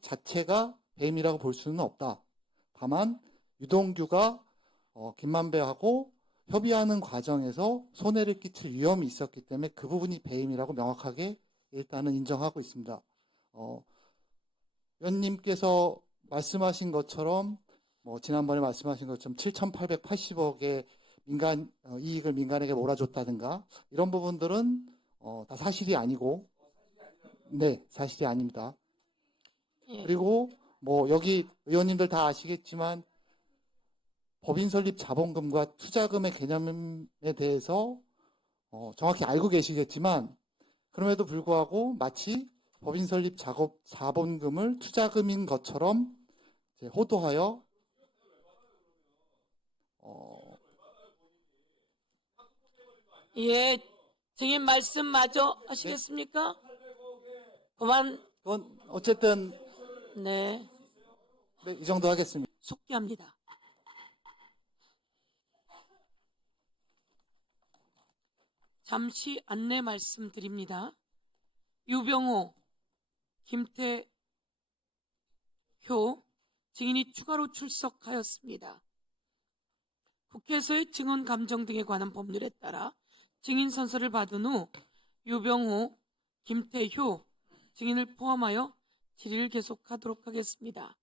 자체가 배임이라고 볼 수는 없다. 다만 유동규가 김만배하고 협의하는 과정에서 손해를 끼칠 위험이 있었기 때문에 그 부분이 배임이라고 명확하게 일단은 인정하고 있습니다. 위원님께서 말씀하신 것처럼 지난번에 말씀하신 것처럼 7,880억의 이익을 민간에게 몰아줬다든가 이런 부분들은 다 사실이 아니고, 네, 사실이 아닙니다. 예. 그리고 여기 의원님들 다 아시겠지만 법인 설립 자본금과 투자금의 개념에 대해서 정확히 알고 계시겠지만 그럼에도 불구하고 마치 법인 설립 자본금을 투자금인 것처럼 호도하여 예, 증인 말씀 마저 하시겠습니까? 그만. 그건 어쨌든 네, 네, 이 정도 하겠습니다. 속기합니다. 잠시 안내 말씀드립니다. 유병호, 김태효 증인이 추가로 출석하였습니다. 국회에서의 증언 감정 등에 관한 법률에 따라 증인 선서를 받은 후 유병호, 김태효 증인을 포함하여 질의를 계속하도록 하겠습니다.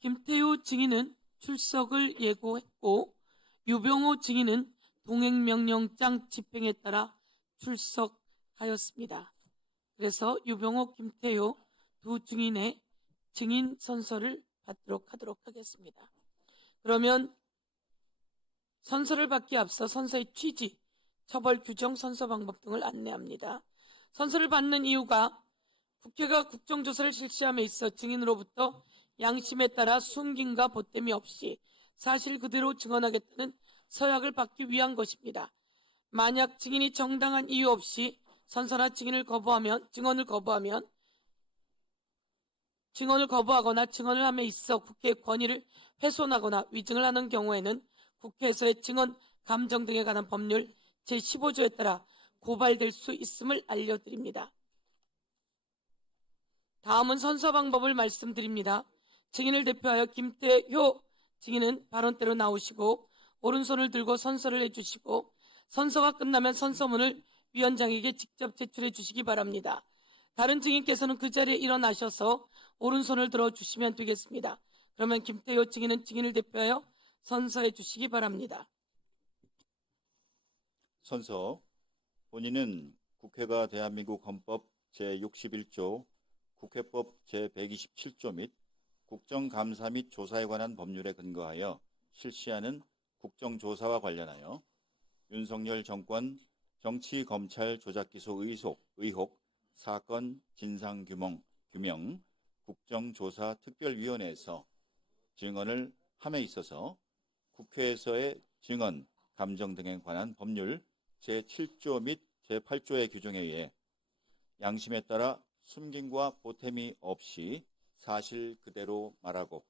김태효 증인은 출석을 예고했고 유병호 증인은 동행명령장 집행에 따라 출석하였습니다. 그래서 유병호, 김태효 두 증인의 증인 선서를 받도록 하도록 하겠습니다. 그러면 선서를 받기 앞서 선서의 취지, 처벌 규정, 선서 방법 등을 안내합니다. 선서를 받는 이유가 국회가 국정조사를 실시함에 있어 증인으로부터 양심에 따라 숨김과 보탬이 없이 사실 그대로 증언하겠다는 서약을 받기 위한 것입니다. 만약 증인이 정당한 이유 없이 선서나 증언을 거부하거나 증언을 함에 있어 국회의 권위를 훼손하거나 위증을 하는 경우에는 국회에서의 증언 감정 등에 관한 법률 제15조에 따라 고발될 수 있음을 알려드립니다. 다음은 선서 방법을 말씀드립니다. 증인을 대표하여 김태효 증인은 발언대로 나오시고 오른손을 들고 선서를 해주시고 선서가 끝나면 선서문을 위원장에게 직접 제출해 주시기 바랍니다. 다른 증인께서는 그 자리에 일어나셔서 오른손을 들어주시면 되겠습니다. 그러면 김태효 증인은 증인을 대표하여 선서해 주시기 바랍니다. 선서. 본인은 국회가 대한민국 헌법 제61조, 국회법 제127조 및 국정감사 및 조사에 관한 법률에 근거하여 실시하는 국정조사와 관련하여 윤석열 정권 정치검찰 조작기소 의혹 사건 진상규명 국정조사 특별위원회에서 증언을 함에 있어서 국회에서의 증언, 감정 등에 관한 법률 제7조 및 제8조의 규정에 의해 양심에 따라 숨김과 보탬이 없이 사실 그대로 말하고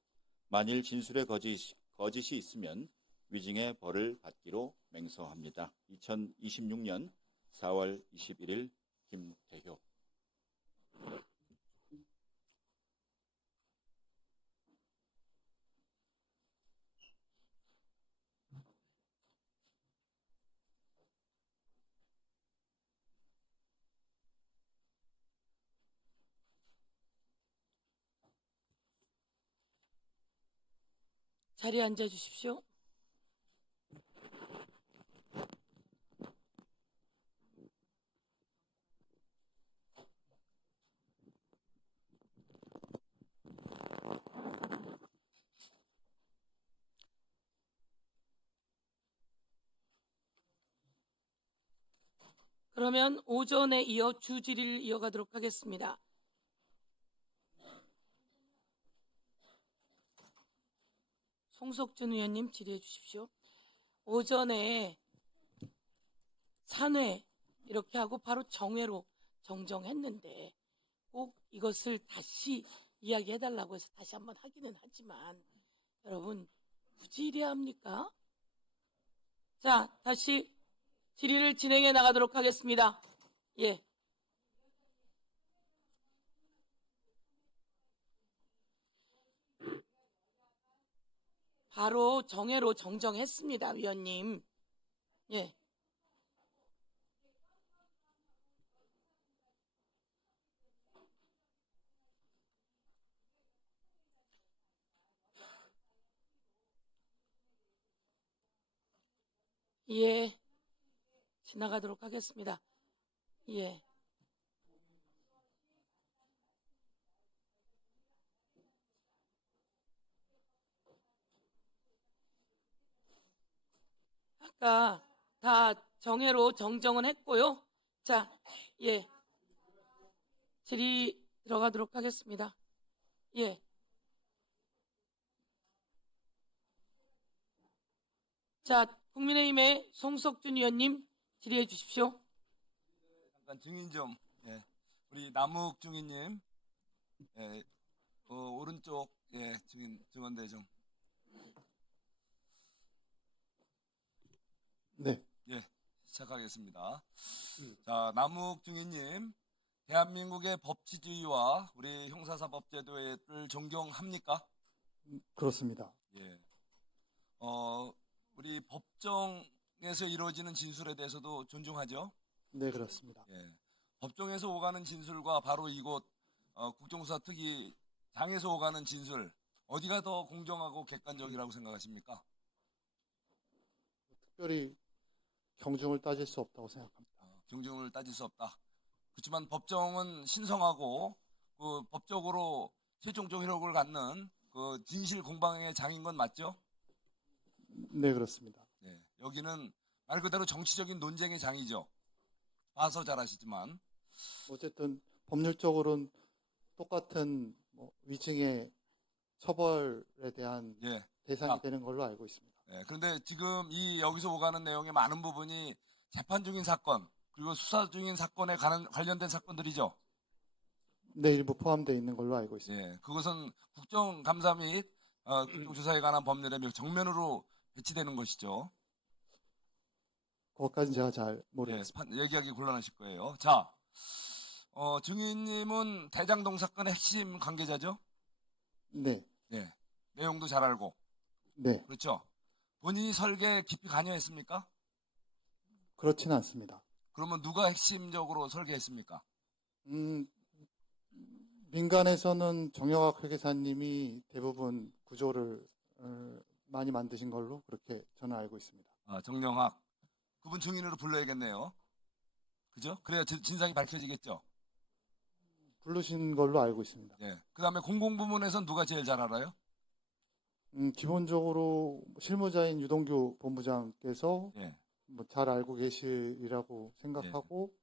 만일 진술의 거짓이 있으면 위증의 벌을 받기로 맹서합니다. 2026년 4월 21일 김태효. 자리에 앉아 주십시오. 그러면 오전에 이어 주질의를 이어가도록 하겠습니다. 송석준 의원님 질의해 주십시오. 오전에 산회 이렇게 하고 바로 정회로 정정했는데 꼭 이것을 다시 이야기해달라고 해서 다시 한번 하기는 하지만 여러분 굳이 이래야 합니까? 자, 다시 질의를 진행해 나가도록 하겠습니다. 예. 바로 정회로 정정했습니다, 위원님. 예. 예. 지나가도록 하겠습니다. 예. 아까 다 정회로 정정은 했고요. 자, 예. 질의 들어가도록 하겠습니다. 예. 자, 국민의힘의 송석준 의원님 질의해 주십시오. 잠깐 증인 좀. 예. 우리 남욱 증인님, 예, 오른쪽 증언대 좀. 네. 예, 시작하겠습니다. 자, 남욱 증인님, 대한민국의 법치주의와 우리 형사사법제도를 존경합니까? 그렇습니다. 예. 우리 법정에서 이루어지는 진술에 대해서도 존중하죠. 네, 그렇습니다. 예. 법정에서 오가는 진술과 바로 이곳 국정수사특위장에서 오가는 진술, 어디가 더 공정하고 객관적이라고 생각하십니까? 특별히 경중을 따질 수 없다고 생각합니다. 경중을 따질 수 없다. 그렇지만 법정은 신성하고 그 법적으로 최종적 효력을 갖는 그 진실 공방의 장인 건 맞죠? 네, 그렇습니다. 네. 여기는 말 그대로 정치적인 논쟁의 장이죠. 봐서 잘 아시지만. 어쨌든 법률적으로는 똑같은 위증의 처벌에 대한 예. 대상이 아. 되는 걸로 알고 있습니다. 네, 그런데 지금 여기서 오가는 내용의 많은 부분이 재판 중인 사건 그리고 수사 중인 사건에 관련된 사건들이죠. 네, 일부 포함되어 있는 걸로 알고 있습니다. 예, 그것은 국정감사 및 국정조사에 관한 법률에 정면으로 배치되는 것이죠. 그것까지는 제가 잘 예, 모르겠습니다. 얘기하기 곤란하실 거예요. 자, 증인님은 대장동 사건의 핵심 관계자죠. 네, 예, 내용도 잘 알고 네, 그렇죠. 본인이 설계에 깊이 관여했습니까? 그렇지는 않습니다. 그러면 누가 핵심적으로 설계했습니까? 민간에서는 정영학 회계사님이 대부분 구조를 많이 만드신 걸로 그렇게 저는 알고 있습니다. 정영학 그분 증인으로 불러야겠네요. 그죠? 그래야 진상이 밝혀지겠죠. 부르신 걸로 알고 있습니다. 예. 그다음에 공공부문에선 누가 제일 잘 알아요? 기본적으로 실무자인 유동규 본부장께서 예. 잘 알고 계시리라고 생각하고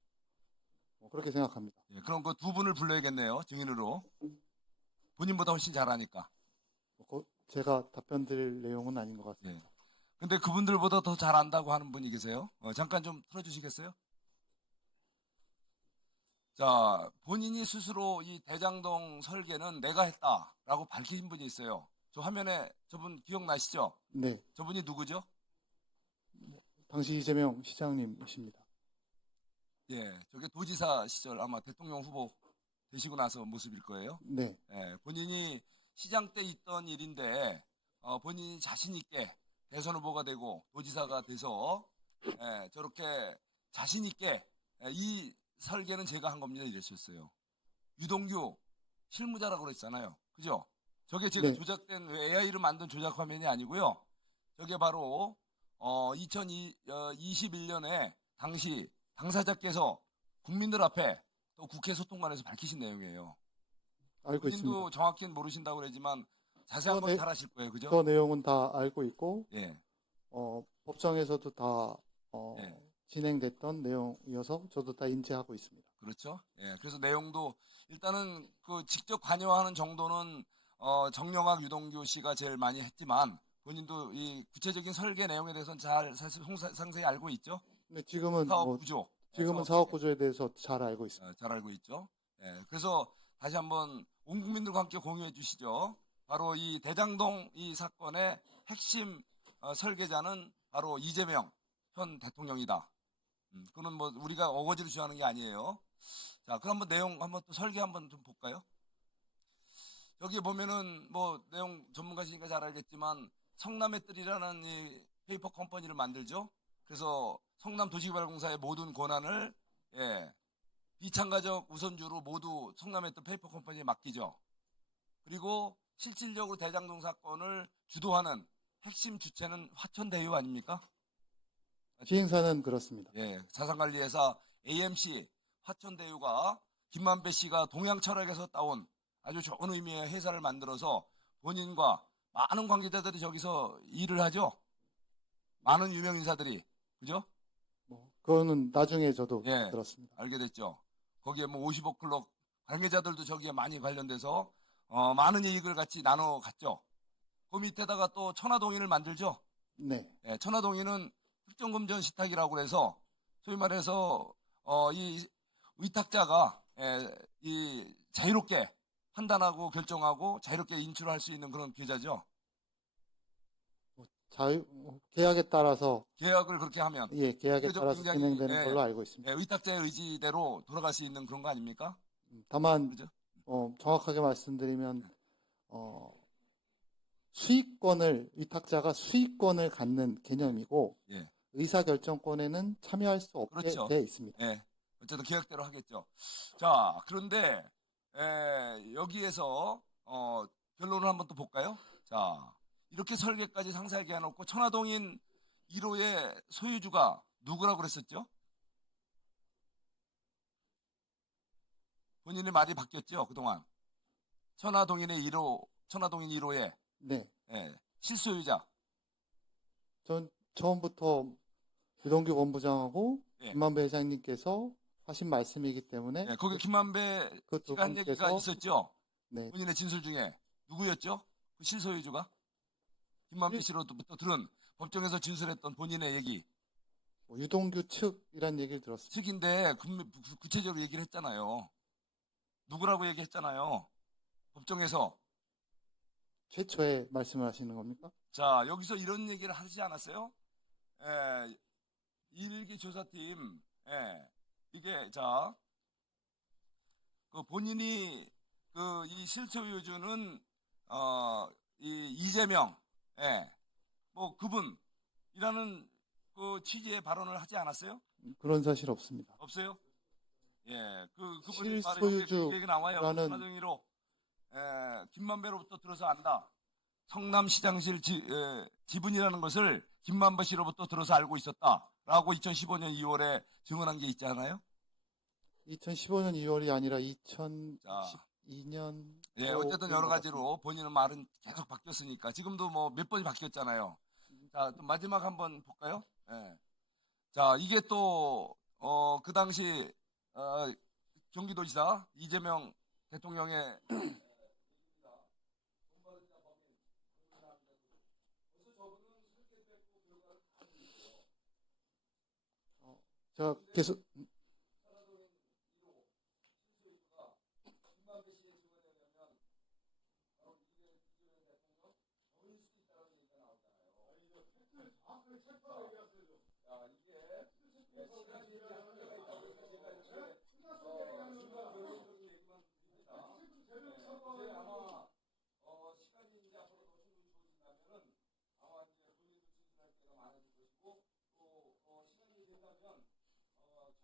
그렇게 생각합니다. 예. 그럼 그 두 분을 불러야겠네요. 증인으로. 본인보다 훨씬 잘 아니까. 제가 답변 드릴 내용은 아닌 것 같습니다. 예. 근데 그분들보다 더 잘 안다고 하는 분이 계세요. 잠깐 좀 틀어주시겠어요? 자, 본인이 스스로 이 대장동 설계는 내가 했다라고 밝히신 분이 있어요. 저 화면에 저분 기억나시죠? 네, 저분이 누구죠? 당시 이재명 시장님이십니다. 예, 저게 도지사 시절 아마 대통령 후보 되시고 나서 모습일 거예요. 네, 예, 본인이 시장 때 있던 일인데 본인이 자신 있게 대선 후보가 되고 도지사가 돼서 저렇게 자신 있게 이 설계는 제가 한 겁니다 이랬었어요. 유동규 실무자라고 그랬잖아요. 그죠? 저게 제가 네. 조작된 AI로 만든 조작 화면이 아니고요. 저게 바로 2021년에 당시 당사자께서 국민들 앞에 또 국회 소통관에서 밝히신 내용이에요. 알고 본인도 있습니다. 정확히는 모르신다고 그러지만 자세한 건 잘 아실 거예요. 그죠? 그 내용은 다 알고 있고 예. 법정에서도 다 예. 진행됐던 내용이어서 저도 다 인지하고 있습니다. 그렇죠. 예. 그래서 내용도 일단은 그 직접 관여하는 정도는 정영학 유동규 씨가 제일 많이 했지만 본인도 이 구체적인 설계 내용에 대해서는 잘 사실 상세히 알고 있죠. 근데 지금은 사업 구조. 지금은 사업 구조에 대해서 잘 알고 있습니다. 잘 알고 있죠. 예. 그래서 다시 한번 온 국민들과 함께 공유해 주시죠. 바로 이 대장동 이 사건의 핵심 설계자는 바로 이재명 현 대통령이다. 그건 뭐 우리가 어거지로 주장하는 게 아니에요. 자, 그럼 한번 내용 한번 또 설계 한번 좀 볼까요? 여기 보면은 뭐 내용 전문가시니까 잘 알겠지만 성남의 뜰이라는 이 페이퍼 컴퍼니를 만들죠. 그래서 성남 도시개발공사의 모든 권한을 비참가적 우선주로 모두 성남의 뜰 페이퍼 컴퍼니에 맡기죠. 그리고 실질적으로 대장동 사건을 주도하는 핵심 주체는 화천대유 아닙니까? 시행사는 그렇습니다. 자산관리회사 AMC 화천대유가 김만배 씨가 동양 철학에서 따온 아주 좋은 의미의 회사를 만들어서 본인과 많은 관계자들이 저기서 일을 하죠. 많은 유명 인사들이, 그죠? 그거는 나중에 저도 예. 들었습니다. 알게 됐죠. 거기에 뭐 55 클럽 관계자들도 저기에 많이 관련돼서 많은 이익을 같이 나눠 갔죠. 그 밑에다가 또 천화동인을 만들죠. 네. 천화동인은 특정금전 식탁이라고 해서 소위 말해서 이 위탁자가 이 자유롭게 판단하고 결정하고 자유롭게 인출할 수 있는 그런 계좌죠. 계약에 따라서 계약을 그렇게 하면 계약에 그게 좀 따라서 굉장히, 진행되는 걸로 알고 있습니다. 위탁자의 의지대로 돌아갈 수 있는 그런 거 아닙니까? 다만 그죠? 정확하게 말씀드리면 위탁자가 수익권을 갖는 개념이고 예. 의사결정권에는 참여할 수 없게 그렇죠. 되어 있습니다. 어쨌든 계약대로 하겠죠. 자, 그런데 여기에서 결론을 한번 또 볼까요? 자, 이렇게 설계까지 상세하게 해놓고 천화동인 1호의 소유주가 누구라고 그랬었죠? 본인의 말이 바뀌었죠, 그동안. 천화동인 1호의 네. 실소유자. 전 처음부터 유동규 본부장하고 예. 김만배 회장님께서 하신 말씀이기 때문에 거기 김만배 그 두 씨가 한 얘기가 분께서 있었죠? 네. 본인의 진술 중에. 누구였죠? 그 실소유주가? 김만배 씨로부터 들은 법정에서 진술했던 본인의 얘기. 유동규 측이란 얘기를 들었습니다. 측인데 구체적으로 얘기를 했잖아요. 누구라고 얘기했잖아요. 법정에서. 최초에 말씀을 하시는 겁니까? 자, 여기서 이런 얘기를 하지 않았어요? 일기 조사팀, 이게, 자, 그 본인이 이 실소유주는, 이 이재명, 뭐 그분이라는 그 취지의 발언을 하지 않았어요? 그런 사실 없습니다. 없어요? 그분이 실소유주라는 얘기 나와요. 천화동인으로 김만배로부터 들어서 안다. 성남시장실 지분이라는 것을 김만배 씨로부터 들어서 알고 있었다라고 2015년 2월에 증언한 게 있지 않아요? 2015년 2월이 아니라 2012년 어쨌든 여러 가지로 본인의 말은 계속 바뀌었으니까 지금도 뭐 몇 번이 바뀌었잖아요. 자, 또 마지막 한번 볼까요? 자, 이게 또 그 당시 경기도지사 이재명 대통령의 제가 계속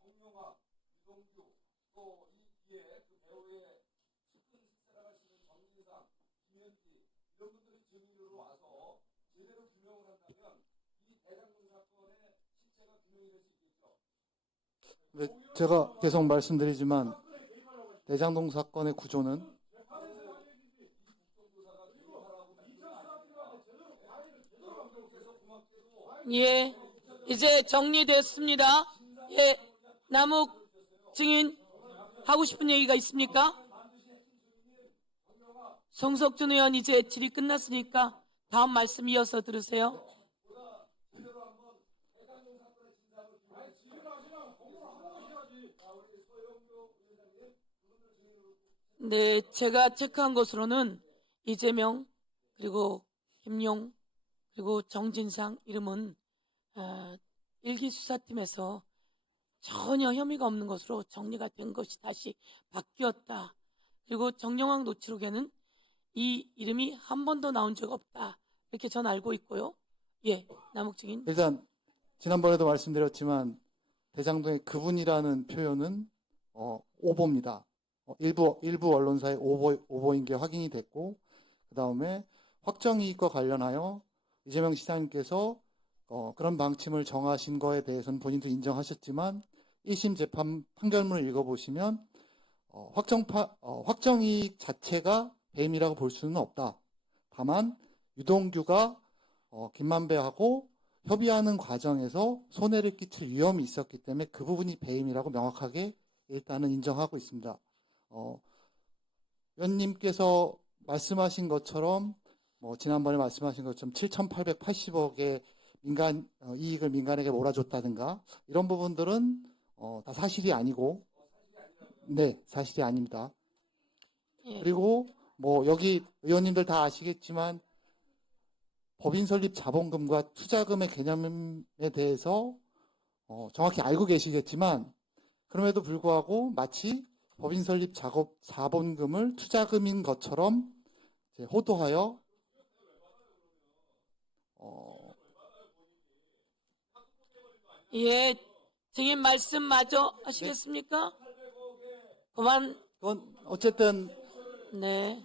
정용화, 유동규, 또 이 뒤에 그 배우의 측근 식사를 하시는 정진상, 김현기 이런 분들이 증인으로 와서 제대로 규명을 한다면 이 대장동 사건의 실체가 규명이 될 수 있겠죠. 네, 제가 계속 말씀드리지만 대장동 사건의 구조는 이제 정리됐습니다. 남욱 증인 하고 싶은 얘기가 있습니까? 송석준 의원 이제 질의 끝났으니까 다음 말씀 이어서 들으세요. 네, 제가 체크한 것으로는 이재명 그리고 김용 그리고 정진상 이름은 일기 수사팀에서 전혀 혐의가 없는 것으로 정리가 된 것이 다시 바뀌었다. 그리고 정영학 노치록에는 이 이름이 한 번도 나온 적 없다. 이렇게 전 알고 있고요. 예, 남욱 증인. 일단 지난번에도 말씀드렸지만 대장동의 그분이라는 표현은 오보입니다. 일부 언론사의 오보인 게 확인이 됐고, 그 다음에 확정이익과 관련하여 이재명 시장님께서 그런 방침을 정하신 거에 대해서는 본인도 인정하셨지만 1심 재판 판결문을 읽어보시면 확정이익 자체가 배임이라고 볼 수는 없다. 다만 유동규가 김만배하고 협의하는 과정에서 손해를 끼칠 위험이 있었기 때문에 그 부분이 배임이라고 명확하게 일단은 인정하고 있습니다. 위원님께서 말씀하신 것처럼 지난번에 말씀하신 것처럼 7,880억의 이익을 민간에게 몰아줬다든가 이런 부분들은 다 사실이 아니고, 네, 사실이 아닙니다. 예. 그리고 여기 의원님들 다 아시겠지만 법인 설립 자본금과 투자금의 개념에 대해서 정확히 알고 계시겠지만, 그럼에도 불구하고 마치 법인 설립 자본금을 투자금인 것처럼 이제 호도하여 예, 증인 말씀 마저 하시겠습니까? 그만. 그건 어쨌든 네,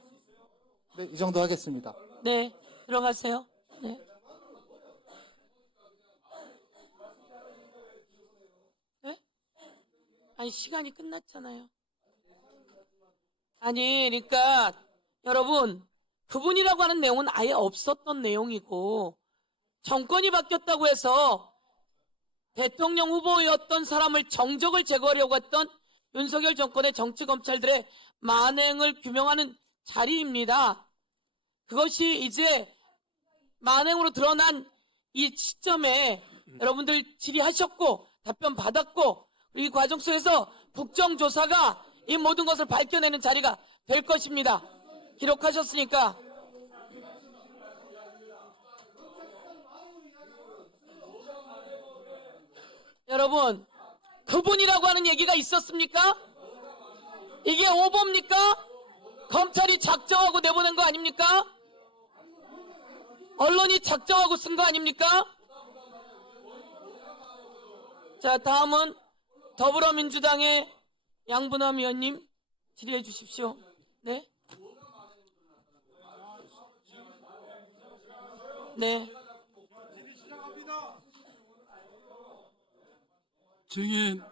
네, 이 정도 하겠습니다. 네, 들어가세요. 네. 네? 아니, 시간이 끝났잖아요. 아니, 그러니까 여러분, 그분이라고 하는 내용은 아예 없었던 내용이고, 정권이 바뀌었다고 해서 대통령 후보였던 사람을 정적을 제거하려고 했던 윤석열 정권의 정치검찰들의 만행을 규명하는 자리입니다. 그것이 이제 만행으로 드러난 이 시점에 여러분들 질의하셨고 답변 받았고, 이 과정 속에서 국정조사가 이 모든 것을 밝혀내는 자리가 될 것입니다. 기록하셨으니까. 여러분, 그분이라고 하는 얘기가 있었습니까? 이게 오보입니까? 검찰이 작정하고 내보낸 거 아닙니까? 언론이 작정하고 쓴 거 아닙니까? 자, 다음은 더불어민주당의 양분남 의원님 질의해 주십시오. 네. 네. 증인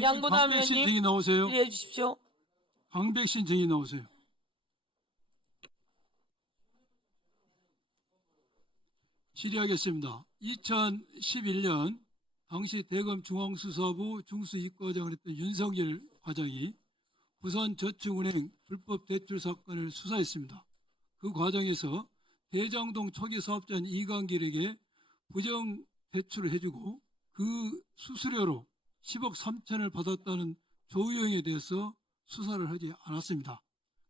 양분남 강백신 의원님 증인 나오세요. 질의해 주십시오. 강백신 증인 나오세요. 질의하겠습니다. 2011년 당시 대검중앙수사부 중수이과장을 했던 윤석열 과장이 부산저축은행 불법 대출 사건을 수사했습니다. 그 과정에서 대장동 초기 사업자인 이강길에게 부정 대출을 해주고 그 수수료로 10억 3천을 받았다는 조우영에 대해서 수사를 하지 않았습니다.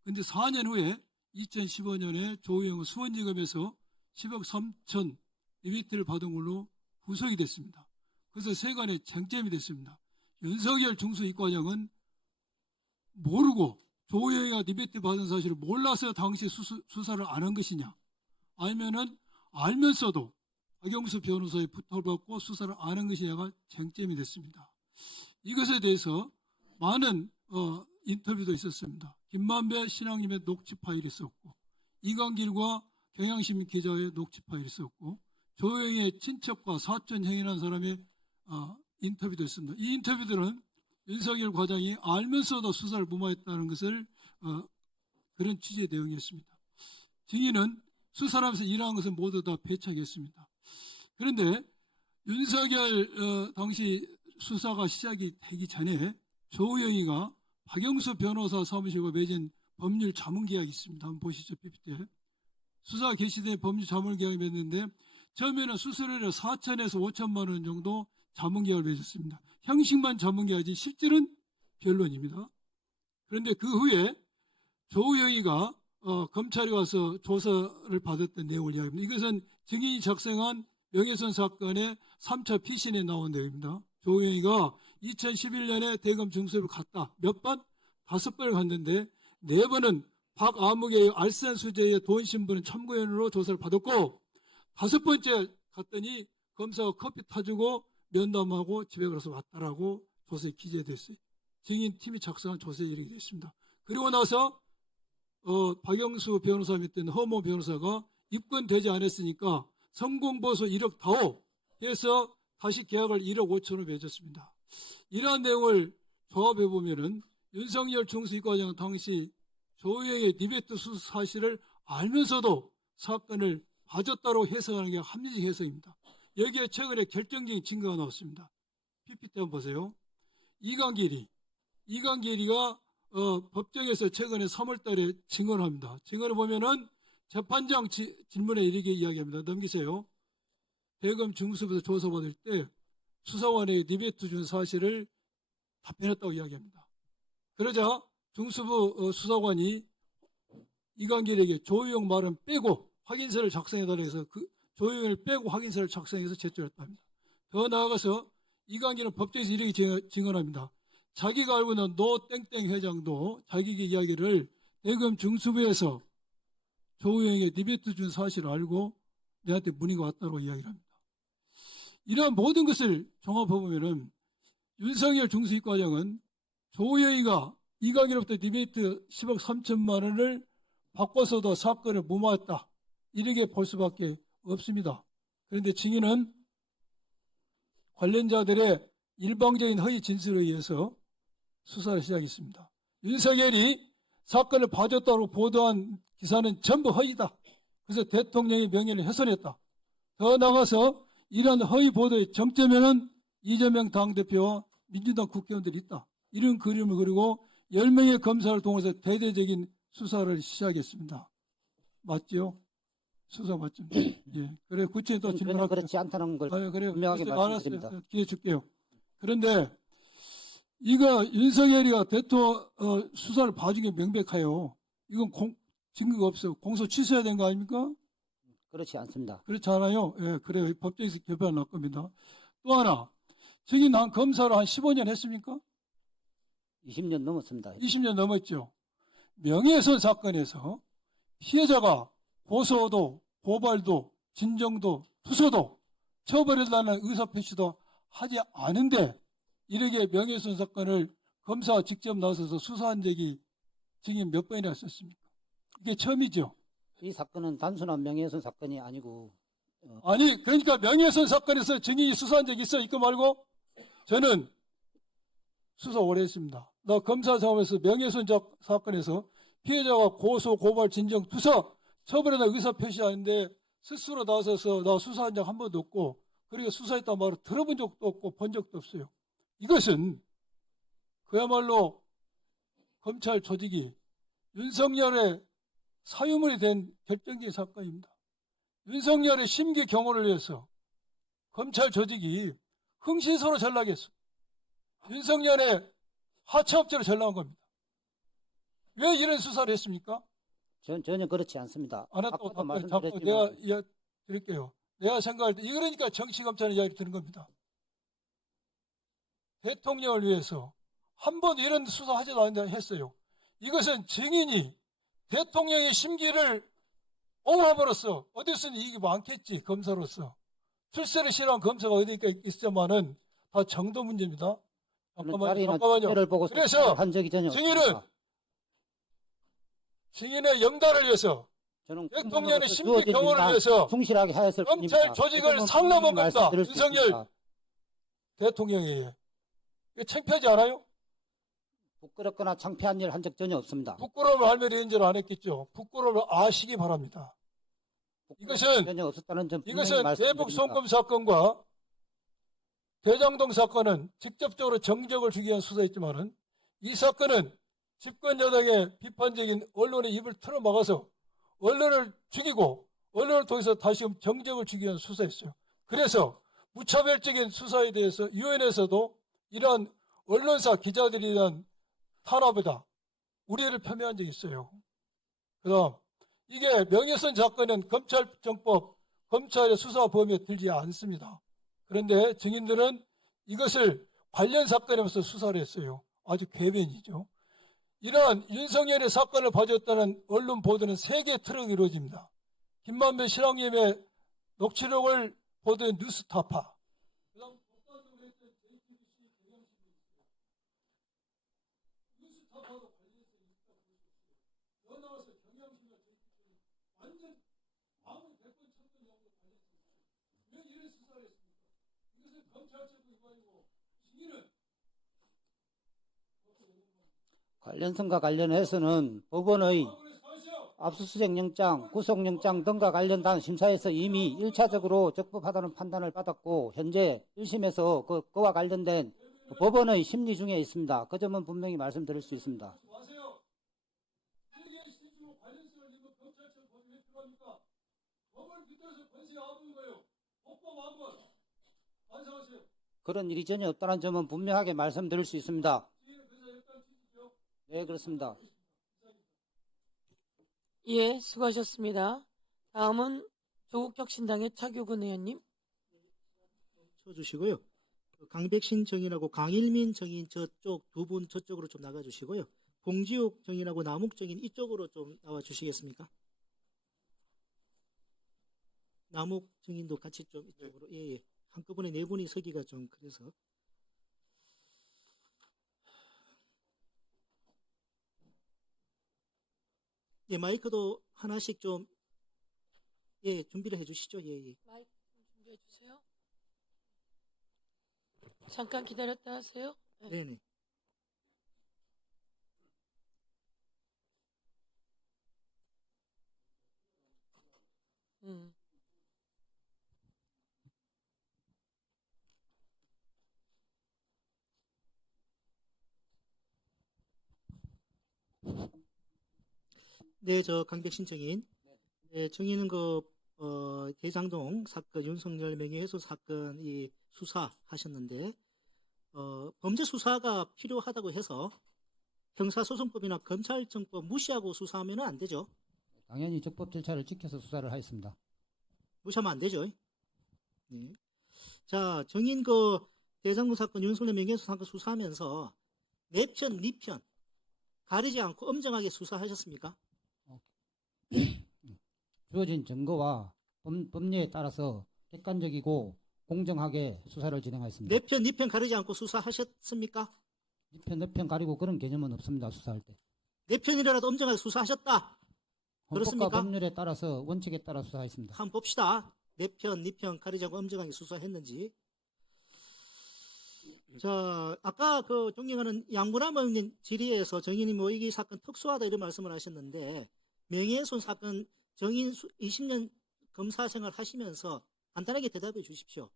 그런데 4년 후에 2015년에 조우영은 수원지검에서 10억 3천 리미트를 받은 걸로 구속이 됐습니다. 그래서 세간의 쟁점이 됐습니다. 윤석열 중수이과장은 모르고 조우영이가 리미트 받은 사실을 몰라서 당시 수사를 안 한 것이냐, 아니면은 알면서도 박영수 변호사의 부탁을 받고 수사를 안 한 것이냐가 쟁점이 됐습니다. 이것에 대해서 많은 인터뷰도 있었습니다. 김만배 신앙님의 녹취 파일이 있었고, 이강길과 경향신문 기자의 녹취 파일이 있었고, 조영의 친척과 사촌 행인한 사람의 인터뷰도 있습니다. 이 인터뷰들은 윤석열 과장이 알면서도 수사를 무마했다는 것을 그런 취지의 내용이었습니다. 증인은 수사를 하면서 일어난 것은 모두 다 배척했습니다. 그런데 윤석열 당시 수사가 시작이 되기 전에 조우영이가 박영수 변호사 사무실과 맺은 법률 자문계약이 있습니다. 한번 보시죠. PPT. 수사 개시된 법률 자문계약을 맺는데 처음에는 수수료를 4천에서 5천만 원 정도 자문계약을 맺었습니다. 형식만 자문계약이지 실질은 변론입니다. 그런데 그 후에 조우영이가 검찰에 와서 조사를 받았던 내용을 이야기합니다. 이것은 증인이 작성한 명예훼손 사건의 3차 피신에 나온 내용입니다. 조우영이가 2011년에 대검 중수를 갔다. 몇 번? 5번을 갔는데 4번은 박아무개의 알선 수재의 돈 신부는 참고인으로 조사를 받았고, 5번째 갔더니 검사가 커피 타주고 면담하고 집에 가서 왔다라고 조서에 기재됐어요. 증인팀이 작성한 조서에 이렇게 됐습니다. 그리고 나서 박영수 변호사 밑에 허모 변호사가 입건되지 않았으니까 성공보수 1억 다오 해서 다시 계약을 1억 5천원 맺었습니다. 이러한 내용을 조합해 보면은 윤석열 중수이과장 당시 조의영의 니베트 수수 사실을 알면서도 사건을 봐줬다고 해석하는 게 합리적 해석입니다. 여기에 최근에 결정적인 증거가 나왔습니다. PPT 한번 보세요. 이강길이가 법정에서 최근에 3월 달에 증언합니다. 증언을 보면은 재판장 질문에 이렇게 이야기합니다. 넘기세요. 대검 중수부에서 조사받을 때 수사관에게 니베트 준 사실을 답변했다고 이야기합니다. 그러자 중수부 수사관이 이강길에게 조의영 말은 빼고 확인서를 작성해달라고 해서 그 조의영을 빼고 확인서를 작성해서 제출했다 합니다. 더 나아가서 이강길은 법정에서 이렇게 증언합니다. 자기가 알고 있는 노 땡땡 회장도 자기의 이야기를 대검 중수부에서 조의영에게 니베트 준 사실을 알고 내한테 문의가 왔다고 이야기를 합니다. 이러한 모든 것을 종합해보면은 윤석열 중수이과장은 조의영이가 이강길로부터 니베트 10억 3천만 원을 바꿔서도 사건을 무마했다. 이렇게 볼 수밖에 없습니다. 그런데 증인은 관련자들의 일방적인 허위 진술에 의해서 수사를 시작했습니다. 윤석열이 사건을 봐줬다고 보도한 기사는 전부 허위다. 그래서 대통령의 명예를 훼손했다. 더 나아가서 이러한 허위 보도의 정점에는 이재명 당대표와 민주당 국회의원들이 있다. 이런 그림을 그리고 10명의 검사를 통해서 대대적인 수사를 시작했습니다. 맞죠? 수사 맞죠? 예. 그래, 구체적으로 또 전혀 질문할게요. 그렇지 않다는 걸 그래요. 분명하게 알았어요. 말씀드립니다. 기회 줄게요. 그런데 이거 윤석열이가 대통령 수사를 봐준 게 명백해요. 이건 증거가 없어요. 공소 취소해야 되는 거 아닙니까? 그렇지 않습니다. 그렇지 않아요? 예, 그래요. 법정에서 결판이 날 겁니다. 또 하나, 증인 한 검사를 한 15년 했습니까? 20년 넘었습니다. 20년 넘었죠. 명예훼손 사건에서 피해자가 고소도, 고발도, 진정도, 투소도, 처벌해달라는 의사표시도 하지 않은데 이렇게 명예훼손 사건을 검사가 직접 나서서 수사한 적이 증인 몇 번이나 있었습니까? 이게 처음이죠. 이 사건은 단순한 명예훼손 사건이 아니고 아니, 그러니까 명예훼손 사건에서 증인이 수사한 적이 있어? 있고 말고? 저는 수사 오래 했습니다. 나 검사 작업에서 명예훼손 사건에서 피해자가 고소, 고발, 진정, 투서, 처벌에다 의사 표시하는데 스스로 나서서 나 수사한 적 한 번도 없고 그리고 수사했다는 말을 들어본 적도 없고 본 적도 없어요. 이것은 그야말로 검찰 조직이 윤석열의 사유물이 된 결정적인 사건입니다. 윤석열의 심기 경호를 위해서 검찰 조직이 흥신소로 전락했어. 윤석열의 하차업체로 전락한 겁니다. 왜 이런 수사를 했습니까? 전혀 그렇지 않습니다. 안 했다고 아까도 답변 잡고 말씀드렸지만 내가 드릴게요. 내가 생각할 때 이러니까 정치검찰의 이야기를 드는 겁니다. 대통령을 위해서 한 번 이런 수사하지도 않는다 했어요. 이것은 증인이 대통령의 심기를 옹호함으로써 어디서는 이익이 많겠지, 검사로서. 출세를 싫어한 검사가 어디가 있지만은 다 정도 문제입니다. 잠깐만요. 자리를 보고 그래서 한 적이 전혀 증인은 없습니다. 증인의 영달을 위해서 저는 대통령의 국민으로서 심기 주어진 경호를 일만 위해서 충실하게 하였을 뿐입니다. 검찰 조직을 그것만 상납한 분명히 겁니다. 말씀드릴 수 윤석열 있습니다. 대통령에 의해. 이거 창피하지 않아요? 부끄럽거나 창피한 일 한 적 전혀 없습니다. 부끄러움을 알면 이런 짓을 안 했겠죠. 부끄러움을 아시기 바랍니다. 이것은 전혀 없었다는 점 분명히 이것은 말씀드립니다. 대북 송금 사건과 대장동 사건은 직접적으로 정적을 주기 위한 수사였지만은 이 사건은 집권 여당의 비판적인 언론의 입을 틀어막아서 언론을 죽이고 언론을 통해서 다시금 정적을 주기 위한 수사였어요. 그래서 무차별적인 수사에 대해서 유엔에서도 이러한 언론사 기자들에 대한 탄압이다. 우려를 표명한 적이 있어요. 그 다음 이게 명예훼손 사건은 검찰정법, 검찰의 수사 범위에 들지 않습니다. 그런데 증인들은 이것을 관련 사건에서 수사를 했어요. 아주 궤변이죠. 이러한 윤석열의 사건을 봐줬다는 언론 보도는 3개의 트랙이 이루어집니다. 김만배 실장님의 녹취록을 보도한 뉴스타파, 그다음 법관으로 했던 JTBC 경향신문 있어요. 뉴스타파도 관련해서 있다 보셨어요. 더 나와서 경향신문 JTBC는 완전 아무 100번 쳤던 내용도 관련해서 있어요. 왜 이런 수사를 했습니까? 이것은 검찰청 위반이고 시기는 관련성과 관련해서는 법원의 압수수색 영장, 구속영장 등과 관련된 심사에서 이미 1차적으로 적법하다는 판단을 받았고 현재 1심에서 그와 관련된 법원의 심리 중에 있습니다. 그 점은 분명히 말씀드릴 수 있습니다. 마세요. 세계 실수로 관련성을 입은 검찰청 법이 왜 필요합니까? 법을 빗대서 권세 아부는 거예요. 법법 아부. 반성하세요. 그런 일이 전혀 없다는 점은 분명하게 말씀드릴 수 있습니다. 지금 그래서 일단 취지죠. 네, 그렇습니다. 예, 수고하셨습니다. 다음은 조국혁신당의 차규근 의원님. 쳐주시고요. 강백신 정인하고 강일민 정인 저쪽 두 분 저쪽으로 좀 나가주시고요. 봉지욱 정인하고 남욱 정인 이쪽으로 좀 나와주시겠습니까? 남욱 정인도 같이 좀 이쪽으로. 예. 한꺼번에 네 분이 서기가 좀 그래서. 예, 마이크도 하나씩 좀, 예, 준비를 해 주시죠. 예, 예. 마이크 좀 준비해 주세요. 잠깐 기다렸다 하세요. 네. 네네. 음. 네, 저 강백신 정인. 네, 정인은 대장동 사건, 윤석열 명예훼손 사건 이 수사하셨는데, 범죄 수사가 필요하다고 해서 형사소송법이나 검찰청법 무시하고 수사하면 안 되죠. 당연히 적법 절차를 지켜서 수사를 하였습니다. 무시하면 안 되죠. 네. 자, 정인 대장동 사건, 윤석열 명예훼손 사건 수사하면서 내 편, 네 편 가리지 않고 엄정하게 수사하셨습니까? 주어진 증거와 법리에 따라서 객관적이고 공정하게 수사를 진행하였습니다. 내 편, 네 편 가리지 않고 수사하셨습니까? 네 편 가리고 그런 개념은 없습니다. 수사할 때. 내 편이라도 엄정하게 수사하셨다. 헌법과 그렇습니까? 법률에 따라서 원칙에 따라 수사했습니다. 한번 봅시다. 내 편, 네 편 가리지 않고 엄정하게 수사했는지. 자, 아까 존경하는 양문남 의원님 질의에서 정인이 이 사건 특수하다 이런 말씀을 하셨는데 명예훼손 사건 정인 20년 검사 생활 하시면서 간단하게 대답해 주십시오.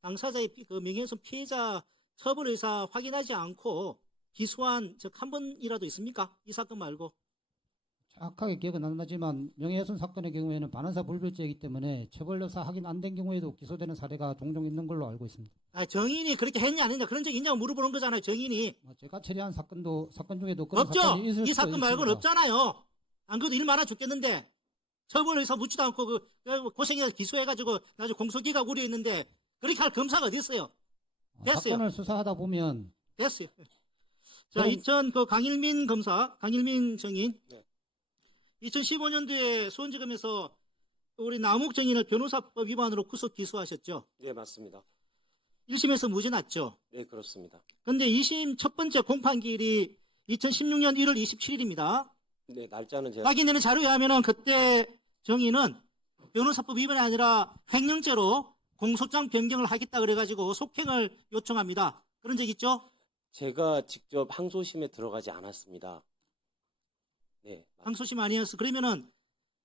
당사자의 명예훼손 피해자 처벌 의사 확인하지 않고 기소한 적 한 번이라도 있습니까? 이 사건 말고. 정확하게 기억은 안 나지만 명예훼손 사건의 경우에는 반환사 불별죄이기 때문에 처벌 여사 확인 안 된 경우에도 기소되는 사례가 종종 있는 걸로 알고 있습니다. 정인이 그렇게 했냐 안 했냐 그런 적 있냐고 물어보는 거잖아요. 정인이. 제가 처리한 사건 중에도 그런 없죠? 사건이 있을 이 수도 사건 말고는 있습니다. 없잖아요. 안 그래도 일 많아 죽겠는데 처벌 의사 묻지도 않고 고생해서 기소해가지고 나중에 공소기각 우려했는데 그렇게 할 검사가 어디 있어요? 됐어요. 사건을 수사하다 보면 됐어요. 자, 강일민 검사, 강일민 정인. 네. 2015년도에 수원지검에서 우리 남욱 정인을 변호사법 위반으로 구속 기소하셨죠? 네, 맞습니다. 1심에서 무죄 났죠? 네, 그렇습니다. 근데 2심 첫 번째 공판기일이 2016년 1월 27일입니다. 네, 날짜는 제가 확인되는 자료에 하면은 그때 정인은 변호사법 위반이 아니라 횡령죄로 공소장 변경을 하겠다 그래가지고 속행을 요청합니다. 그런 적 있죠? 제가 직접 항소심에 들어가지 않았습니다. 네. 항소심 아니었어. 그러면은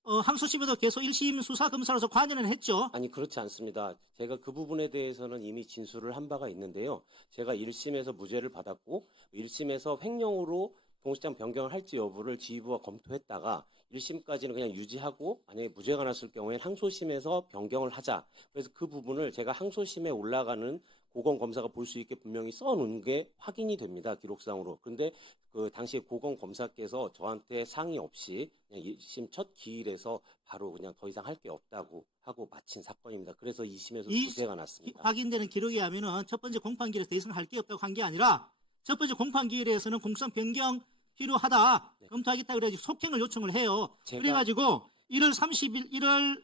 항소심에도 계속 1심 수사검사로서 관여는 했죠? 아니, 그렇지 않습니다. 제가 그 부분에 대해서는 이미 진술을 한 바가 있는데요. 제가 1심에서 무죄를 받았고 1심에서 횡령으로 공소장 변경을 할지 여부를 지휘부가 검토했다가 1심까지는 그냥 유지하고 만약에 무죄가 났을 경우에 항소심에서 변경을 하자. 그래서 그 부분을 제가 항소심에 올라가는 고검검사가 볼 수 있게 분명히 써놓은 게 확인이 됩니다. 기록상으로. 그런데 그 당시에 고검검사께서 저한테 상의 없이 그냥 1심 첫 기일에서 바로 그냥 더 이상 할 게 없다고 하고 마친 사건입니다. 그래서 2심에서 무죄가 났습니다. 확인되는 기록에 하면은 첫 번째 공판기일에서 더 이상 할 게 없다고 한 게 아니라 첫 번째 공판기일에서는 공소장 변경 필요하다. 네. 검토하겠다 그래가지고 속행을 요청을 해요. 제가- 그래가지고 1월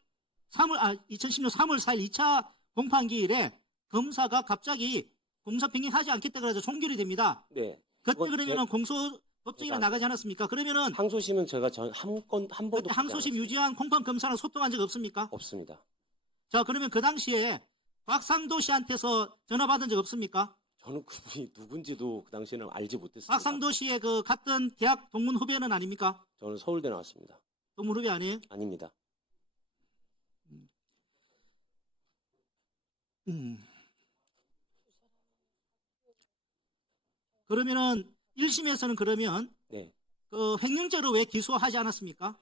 2010년 3월 4일 2차 공판기일에 검사가 갑자기 공사 변경하지 않겠다 그래서 종결이 됩니다. 네. 그때 그건 그러면은 공소법정이나 제가- 나가지 않았습니까? 그러면은 항소심은 제가 한 번도 그때 항소심 가지 유지한 공판 검사랑 소통한 적 없습니까? 않았습니다. 없습니다. 자, 그러면 그 당시에 곽상도 씨한테서 전화 받은 적 없습니까? 저는 그분이 누군지도 그 당시에는 알지 못했습니다. 곽상도 씨의 그 같은 대학 동문 후배는 아닙니까? 저는 서울대 나왔습니다. 동문 후배 아니에요? 아닙니다. 그러면은 1심에서는 그러면 네. 그 횡령죄로 왜 기소하지 않았습니까?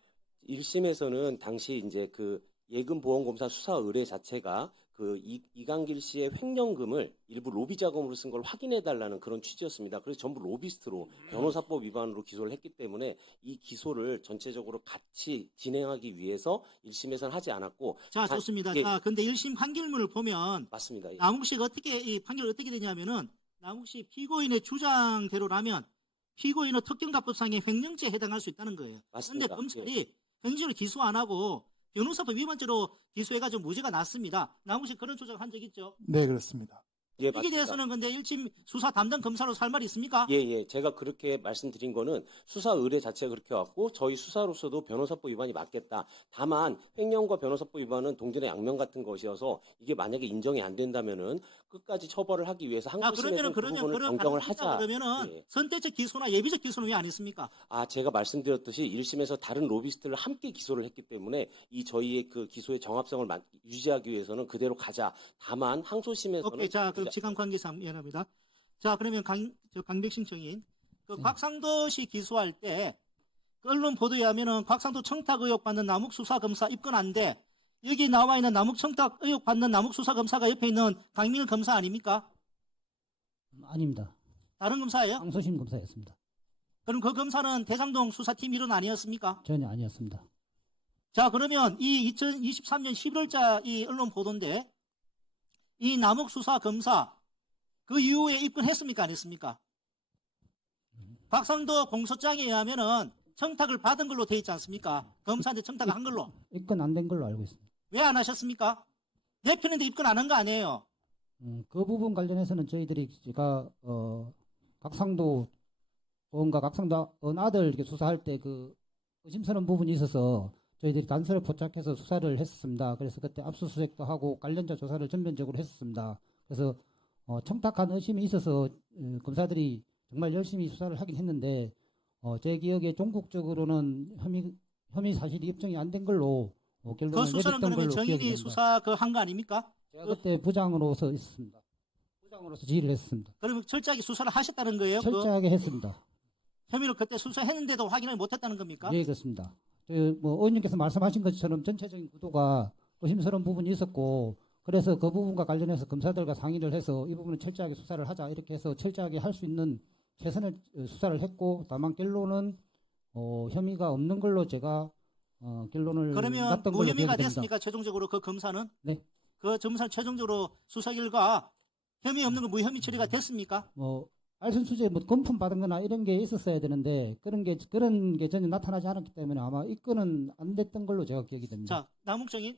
1심에서는 당시 이제 그 예금보험검사 수사 의뢰 자체가 그 이강길 씨의 횡령금을 일부 로비 자금으로 쓴 걸 확인해 달라는 그런 취지였습니다. 그래서 전부 로비스트로 변호사법 위반으로 기소를 했기 때문에 이 기소를 전체적으로 같이 진행하기 위해서 1심에서는 하지 않았고. 자, 좋습니다. 예. 자, 근데 1심 판결문을 보면 맞습니다. 예. 남욱 씨가 이 판결이 어떻게 되냐면은 남욱 씨 피고인의 주장대로라면 피고인은 특경가법상의 횡령죄에 해당할 수 있다는 거예요. 맞습니다. 그런데 검찰이 횡령죄로 기소 안 하고 변호사법 위반죄로 기소해가지고 무죄가 났습니다. 남욱 씨 그런 주장 한 적 있죠? 네, 그렇습니다. 예, 이게 맞습니다. 대해서는 근데 1심 수사 담당 검사로서 할 말이 있습니까? 예, 예. 제가 그렇게 말씀드린 거는 수사 의뢰 자체가 그렇게 왔고 저희 수사로서도 변호사법 위반이 맞겠다. 다만 횡령과 변호사법 위반은 동전의 양면 같은 것이어서 이게 만약에 인정이 안 된다면은 끝까지 처벌을 하기 위해서 자, 항소심에서 그 부분을 변경을 하자. 그러면은 예. 선택적 기소나 예비적 기소는 왜 안 했습니까? 제가 말씀드렸듯이 1심에서 다른 로비스트를 함께 기소를 했기 때문에 이 저희의 그 기소의 정합성을 유지하기 위해서는 그대로 가자. 다만 항소심에서는 오케이, 자, 그럼 시간 관계상 미안합니다. 자, 그러면 강백신 청인 그 곽상도 씨 기소할 때 그 언론 보도에 하면은 곽상도 청탁 의혹 받는 남욱 수사검사 입건 안 돼. 여기 나와 있는 남욱 청탁 의혹 받는 남욱 수사검사가 옆에 있는 강민일 검사 아닙니까? 아닙니다. 다른 검사예요? 항소심 검사였습니다. 그럼 그 검사는 대장동 수사팀 일원 아니었습니까? 전혀 아니었습니다. 자, 그러면 이 2023년 11월자 이 언론 보도인데 이 남욱 수사 검사 그 이후에 입건했습니까? 안 했습니까? 곽상도 공소장에 의하면은 청탁을 받은 걸로 돼 있지 않습니까? 검사한테 청탁을 한 걸로. 입건 안 된 걸로 알고 있습니다. 왜 안 하셨습니까? 대표는데 입건 안 한 거 아니에요? 그 부분 관련해서는 저희들이 제가 곽상도 뭔가 곽상도 아들 이렇게 수사할 때 그 의심스러운 부분이 있어서 저희들이 단서를 포착해서 수사를 했습니다. 그래서 그때 압수수색도 하고 관련자 조사를 전면적으로 했습니다. 그래서 청탁한 의심이 있어서 검사들이 정말 열심히 수사를 하긴 했는데 제 기억에 종국적으로는 혐의 사실이 입증이 안 된 걸로 결론을 그 수사는 내렸던 그러면 걸로 기억이 정인이 됩니다. 수사 그 한 거 아닙니까? 제가 그때 부장으로서 있었습니다. 부장으로서 지휘를 했습니다. 그러면 철저하게 수사를 하셨다는 거예요? 그 철저하게 했습니다. 혐의를 그때 수사했는데도 확인을 못했다는 겁니까? 예, 그렇습니다. 의원님께서 말씀하신 것처럼 전체적인 구도가 의심스러운 부분이 있었고, 그래서 그 부분과 관련해서 검사들과 상의를 해서 이 부분을 철저하게 수사를 하자 이렇게 해서 철저하게 할 수 있는 최선을 수사를 했고, 다만 결론은 혐의가 없는 걸로 제가 결론을 그러면 났던 걸로 무혐의가 기억이 됩니다. 됐습니까? 최종적으로 그 검사는? 네. 그 검사는 최종적으로 수사 결과 혐의 없는 거 무혐의 처리가 됐습니까? 알선수재 금품 받은 거나 이런 게 있었어야 되는데 그런 게 전혀 나타나지 않았기 때문에 아마 입건은 안 됐던 걸로 제가 기억이 됩니다. 자, 남욱정인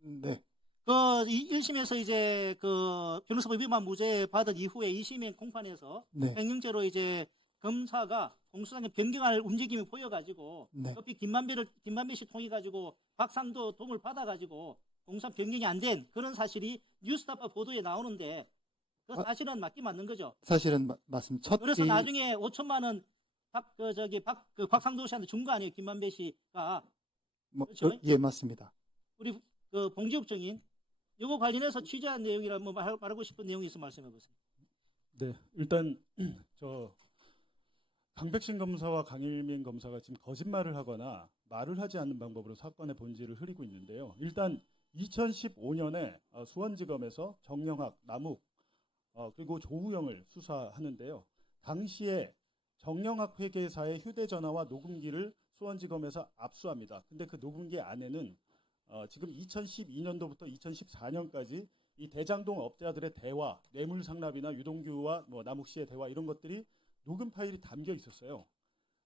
네. 그 1심에서 이제 그 변호사법 위반 무죄 받은 이후에 2심의 공판에서 네. 횡령죄로 이제 검사가 공소장에 변경할 움직임이 보여가지고 네. 급히 김만배 씨 통해 가지고 박상도 도움을 받아가지고 공소장 변경이 안 된 그런 사실이 뉴스타파 보도에 나오는데 그 사실은 맞긴 맞는 거죠. 사실은 맞습니다. 그래서 나중에 5천만 원 곽상도 씨한테 준 거 아니에요? 김만배 씨가. 그렇죠? 예, 맞습니다. 우리 그 봉지욱 정인 이거 관련해서 취재한 내용이라 뭐 말하고 싶은 내용이 있으면 말씀해 보세요. 네, 일단 강백신 검사와 강일민 검사가 지금 거짓말을 하거나 말을 하지 않는 방법으로 사건의 본질을 흐리고 있는데요. 일단 2015년에 수원지검에서 정영학, 남욱 그리고 조우영을 수사하는데요. 당시에 정영학 회계사의 휴대전화와 녹음기를 수원지검에서 압수합니다. 근데 그 녹음기 안에는 지금 2012년도부터 2014년까지 이 대장동 업자들의 대화, 뇌물 상납이나 유동규와 남욱 씨의 대화 이런 것들이 녹음 파일이 담겨 있었어요.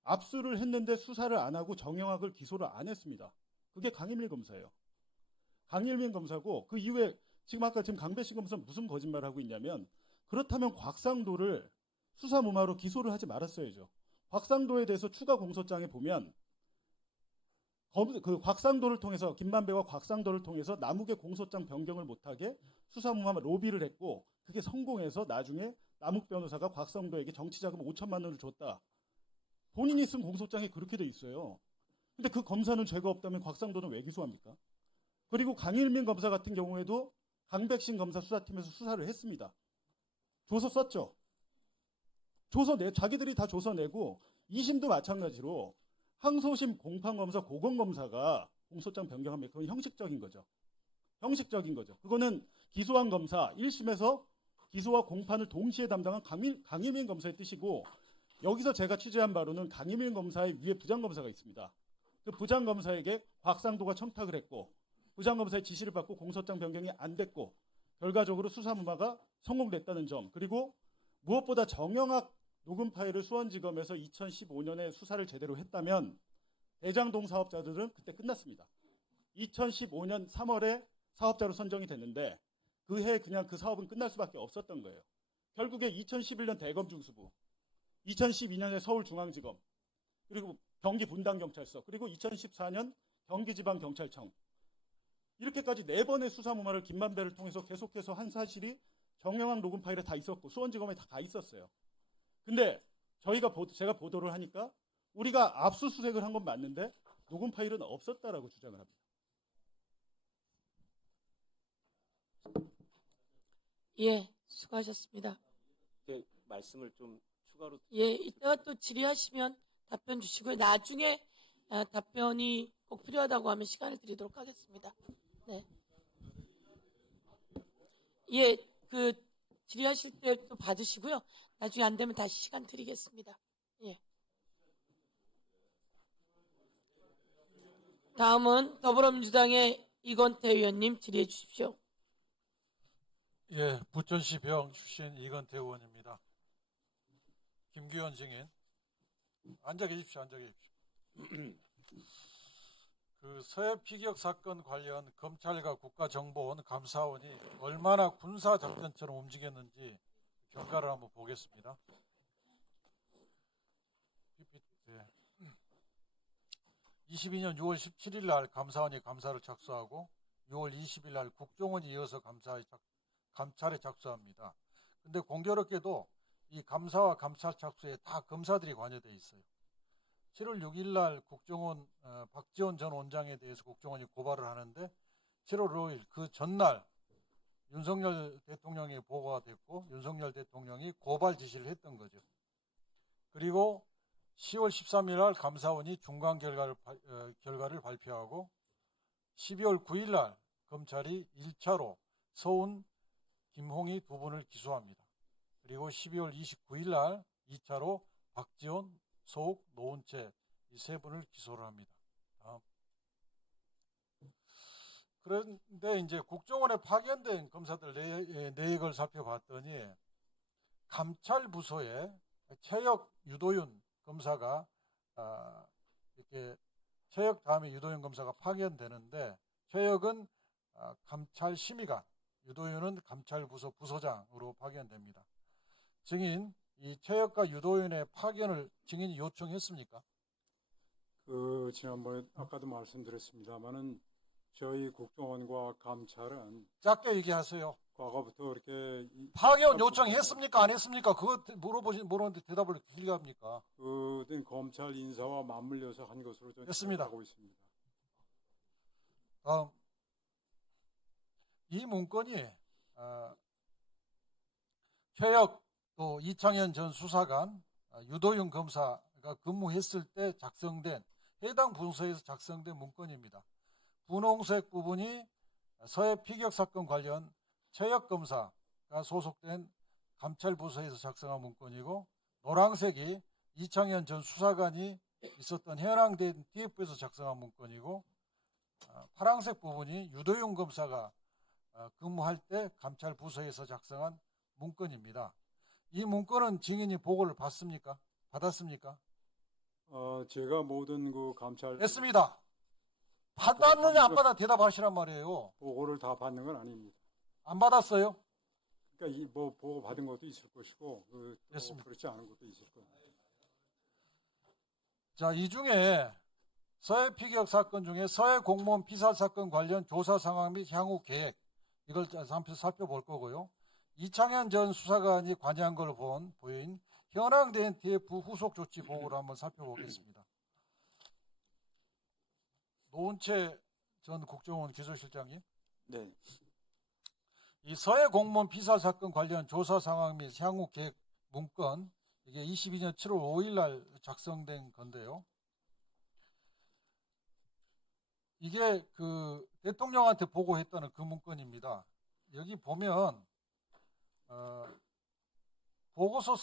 압수를 했는데 수사를 안 하고 정영학을 기소를 안 했습니다. 그게 강일민 검사예요. 강일민 검사고 그 이후에 지금 아까 지금 강배신 검사는 무슨 거짓말을 하고 있냐면 그렇다면 곽상도를 수사무마로 기소를 하지 말았어야죠. 곽상도에 대해서 추가 공소장에 보면 그 곽상도를 통해서 김만배와 곽상도를 통해서 남욱의 공소장 변경을 못하게 수사무마 로비를 했고 그게 성공해서 나중에 남욱 변호사가 곽상도에게 정치자금 5천만 원을 줬다. 본인이 쓴 공소장에 그렇게 돼 있어요. 근데 그 검사는 죄가 없다면 곽상도는 왜 기소합니까? 그리고 강일민 검사 같은 경우에도 강백신 검사 수사팀에서 수사를 했습니다. 조서 썼죠. 자기들이 다 조서 내고 2심도 마찬가지로 항소심 공판검사 고검검사가 공소장 변경하면 그건 형식적인 거죠. 형식적인 거죠. 그거는 기소한 검사 1심에서 기소와 공판을 동시에 담당한 강일민 검사의 뜻이고 여기서 제가 취재한 바로는 강일민 검사의 위에 부장검사가 있습니다. 그 부장검사에게 곽상도가 청탁을 했고 부장검사의 지시를 받고 공소장 변경이 안 됐고 결과적으로 수사무마가 성공됐다는 점 그리고 무엇보다 정영학 녹음 파일을 수원지검에서 2015년에 수사를 제대로 했다면 대장동 사업자들은 그때 끝났습니다. 2015년 3월에 사업자로 선정이 됐는데 그 해 그냥 그 사업은 끝날 수밖에 없었던 거예요. 결국에 2011년 대검중수부, 2012년에 서울중앙지검, 그리고 경기 분당경찰서, 그리고 2014년 경기지방경찰청 이렇게까지 4번의 수사무마를 김만배를 통해서 계속해서 한 사실이 정영학 녹음 파일에 다 있었고 수원지검에 다 있었어요. 근데 제가 보도를 하니까 우리가 압수수색을 한 건 맞는데 녹음 파일은 없었다라고 주장을 합니다. 예, 수고하셨습니다. 제 말씀을 좀 추가로 예, 이따가 또 질의하시면 답변 주시고요. 나중에 답변이 꼭 필요하다고 하면 시간을 드리도록 하겠습니다. 네. 예, 그 질의하실 때 또 받으시고요. 나중에 안 되면 다시 시간 드리겠습니다. 예. 다음은 더불어민주당의 이건태 의원님 질의해 주십시오. 예, 부천시 병 출신 이건태 의원입니다. 김규현 증인, 앉아 계십시오. 그 서해 피격 사건 관련 검찰과 국가정보원 감사원이 얼마나 군사작전처럼 움직였는지 결과를 한번 보겠습니다. 예. 22년 6월 17일 날 감사원이 감사를 착수하고 6월 20일 날 국정원이 이어서 감찰에 착수합니다. 근데 공교롭게도 이 감사와 감찰 착수에 다 검사들이 관여되어 있어요. 7월 6일 날 국정원 박지원 전 원장에 대해서 국정원이 고발을 하는데 7월 5일 그 전날 윤석열 대통령이 보고가 됐고 윤석열 대통령이 고발 지시를 했던 거죠. 그리고 10월 13일 날 감사원이 중간 결과를 발표하고 12월 9일 날 검찰이 1차로 서운, 김홍희 두 분을 기소합니다. 그리고 12월 29일 날 2차로 박지원, 소욱, 노은채 이 세 분을 기소를 합니다. 그런데 이제 국정원에 파견된 검사들 내역을 살펴봤더니 감찰부서에 최역 유도윤 검사가 이렇게 최역 다음에 유도윤 검사가 파견되는데 최역은 감찰심의관, 유도윤은 감찰부서 부서장으로 파견됩니다. 증인, 이 최역과 유도윤의 파견을 증인이 요청했습니까? 지난번에 아까도 말씀드렸습니다만은 저희 국정원과 감찰은 짧게 얘기하세요. 과거부터 이렇게 파견 요청했습니까? 안 했습니까? 그거 물었는데 대답을 길게 합니까? 검찰 인사와 맞물려서 한 것으로 저는 됐습니다. 하고 있습니다. 다음, 이 문건이 최역 또 이창현 전 수사관, 유도윤 검사가 근무했을 때 작성된 해당 부서에서 작성된 문건입니다. 분홍색 부분이 서해 피격 사건 관련 최역 검사가 소속된 감찰부서에서 작성한 문건이고 노란색이 이창현 전 수사관이 있었던 현황된 TF에서 작성한 문건이고 파란색 부분이 유도윤 검사가 근무할 때 감찰부서에서 작성한 문건입니다. 이 문건은 증인이 보고를 받았습니까? 제가 모든 그 감찰 했습니다. 받았느냐 안 받아 대답하시란 말이에요. 보고를 다 받는 건 아닙니다. 안 받았어요? 그러니까 이 뭐 보고 받은 것도 있을 것이고 또 됐습니다. 그렇지 않은 것도 있을 거예요. 자, 이 중에 서해 피격 사건 중에 서해 공무원 피살 사건 관련 조사 상황 및 향후 계획 이걸 잠시 살펴볼 거고요. 이창현 전 수사관이 관여한 걸 보인 현황 DNTF 후속 조치 보고를 한번 살펴보겠습니다. 노은채 전 국정원 기소실장님. 네. 이 서해 공무원 피살 사건 관련 조사 상황 및 향후 계획 문건 이게 22년 7월 5일 날 작성된 건데요. 이게 그 대통령한테 보고했다는 그 문건입니다. 여기 보면 보고서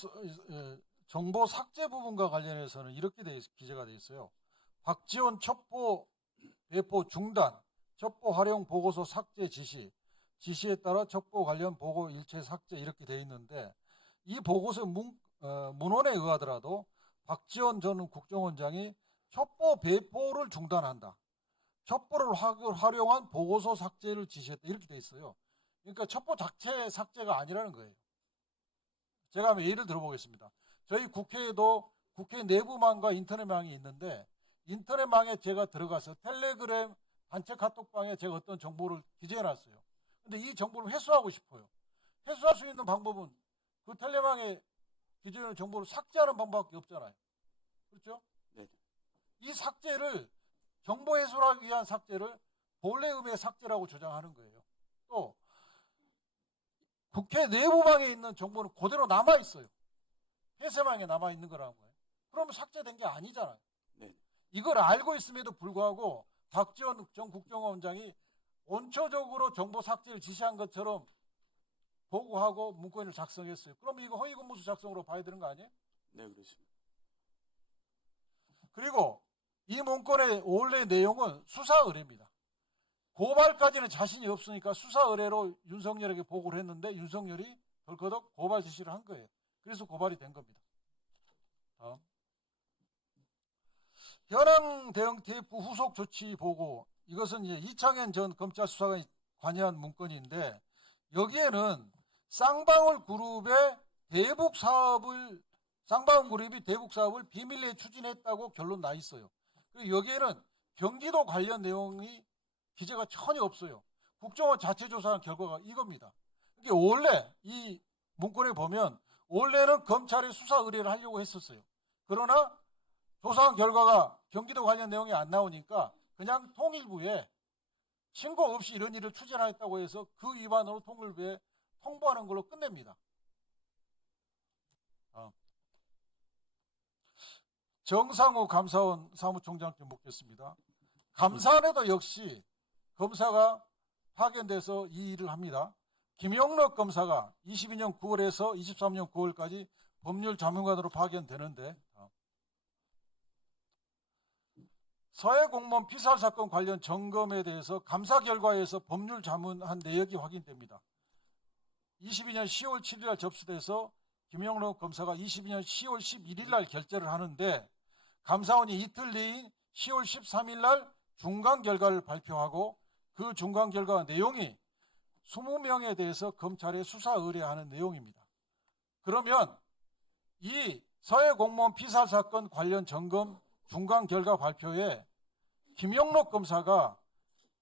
정보 삭제 부분과 관련해서는 이렇게 기재가 되어 있어요. 박지원 첩보 배포 중단, 첩보 활용 보고서 삭제 지시에 따라 첩보 관련 보고 일체 삭제 이렇게 되어 있는데 이 보고서 문헌에 의하더라도 박지원 전 국정원장이 첩보 배포를 중단한다. 첩보를 활용한 보고서 삭제를 지시했다. 이렇게 되어 있어요. 그러니까 첩보 자체 삭제가 아니라는 거예요. 제가 한번 예를 들어보겠습니다. 저희 국회에도 국회 내부망과 인터넷망이 있는데 인터넷망에 제가 들어가서 텔레그램 단체 카톡방에 제가 어떤 정보를 기재해놨어요. 근데 이 정보를 회수하고 싶어요. 회수할 수 있는 방법은 그 텔레망에 기재해놓은 정보를 삭제하는 방법밖에 없잖아요. 그렇죠? 네. 이 삭제를 정보 해소를 하기 위한 삭제를 본래 의미의 삭제라고 주장하는 거예요. 또 국회 내부망에 있는 정보는 그대로 남아있어요. 폐쇄망에 남아있는 거라는 거예요. 그러면 삭제된 게 아니잖아요. 네. 이걸 알고 있음에도 불구하고 박지원 전 국정원장이 원초적으로 정보 삭제를 지시한 것처럼 보고하고 문건을 작성했어요. 그럼 이거 허위공문서 작성으로 봐야 되는 거 아니에요? 네, 그렇습니다. 그리고 이 문건의 원래 내용은 수사 의뢰입니다. 고발까지는 자신이 없으니까 수사 의뢰로 윤석열에게 보고를 했는데 윤석열이 덜커덕 고발 지시를 한 거예요. 그래서 고발이 된 겁니다. 다음. 현황 대응 TF 후속 조치 보고 이것은 이제 이창현 전 검찰 수사관이 관여한 문건인데 여기에는 쌍방울 그룹이 대북 사업을 비밀리에 추진했다고 결론 나 있어요. 그리고 여기에는 경기도 관련 내용이 기재가 전혀 없어요. 국정원 자체 조사한 결과가 이겁니다. 이게 원래 이 문건에 보면 원래는 검찰에 수사 의뢰를 하려고 했었어요. 그러나 조사한 결과가 경기도 관련 내용이 안 나오니까 그냥 통일부에 신고 없이 이런 일을 추진하였다고 해서 그 위반으로 통일부에 통보하는 걸로 끝냅니다. 정상우 감사원 사무총장께 묻겠습니다. 감사원에도 역시 검사가 파견돼서 이 일을 합니다. 김영록 검사가 22년 9월에서 23년 9월까지 법률자문관으로 파견되는데 서해 공무원 피살 사건 관련 점검에 대해서 감사 결과에서 법률자문한 내역이 확인됩니다. 22년 10월 7일 날 접수돼서 김영록 검사가 22년 10월 11일 날 결재를 하는데 감사원이 이틀 뒤인 10월 13일 날 중간 결과를 발표하고 그 중간 결과 내용이 20명에 대해서 검찰에 수사 의뢰하는 내용입니다. 그러면 이 서해 공무원 피살 사건 관련 점검 중간 결과 발표에 김영록 검사가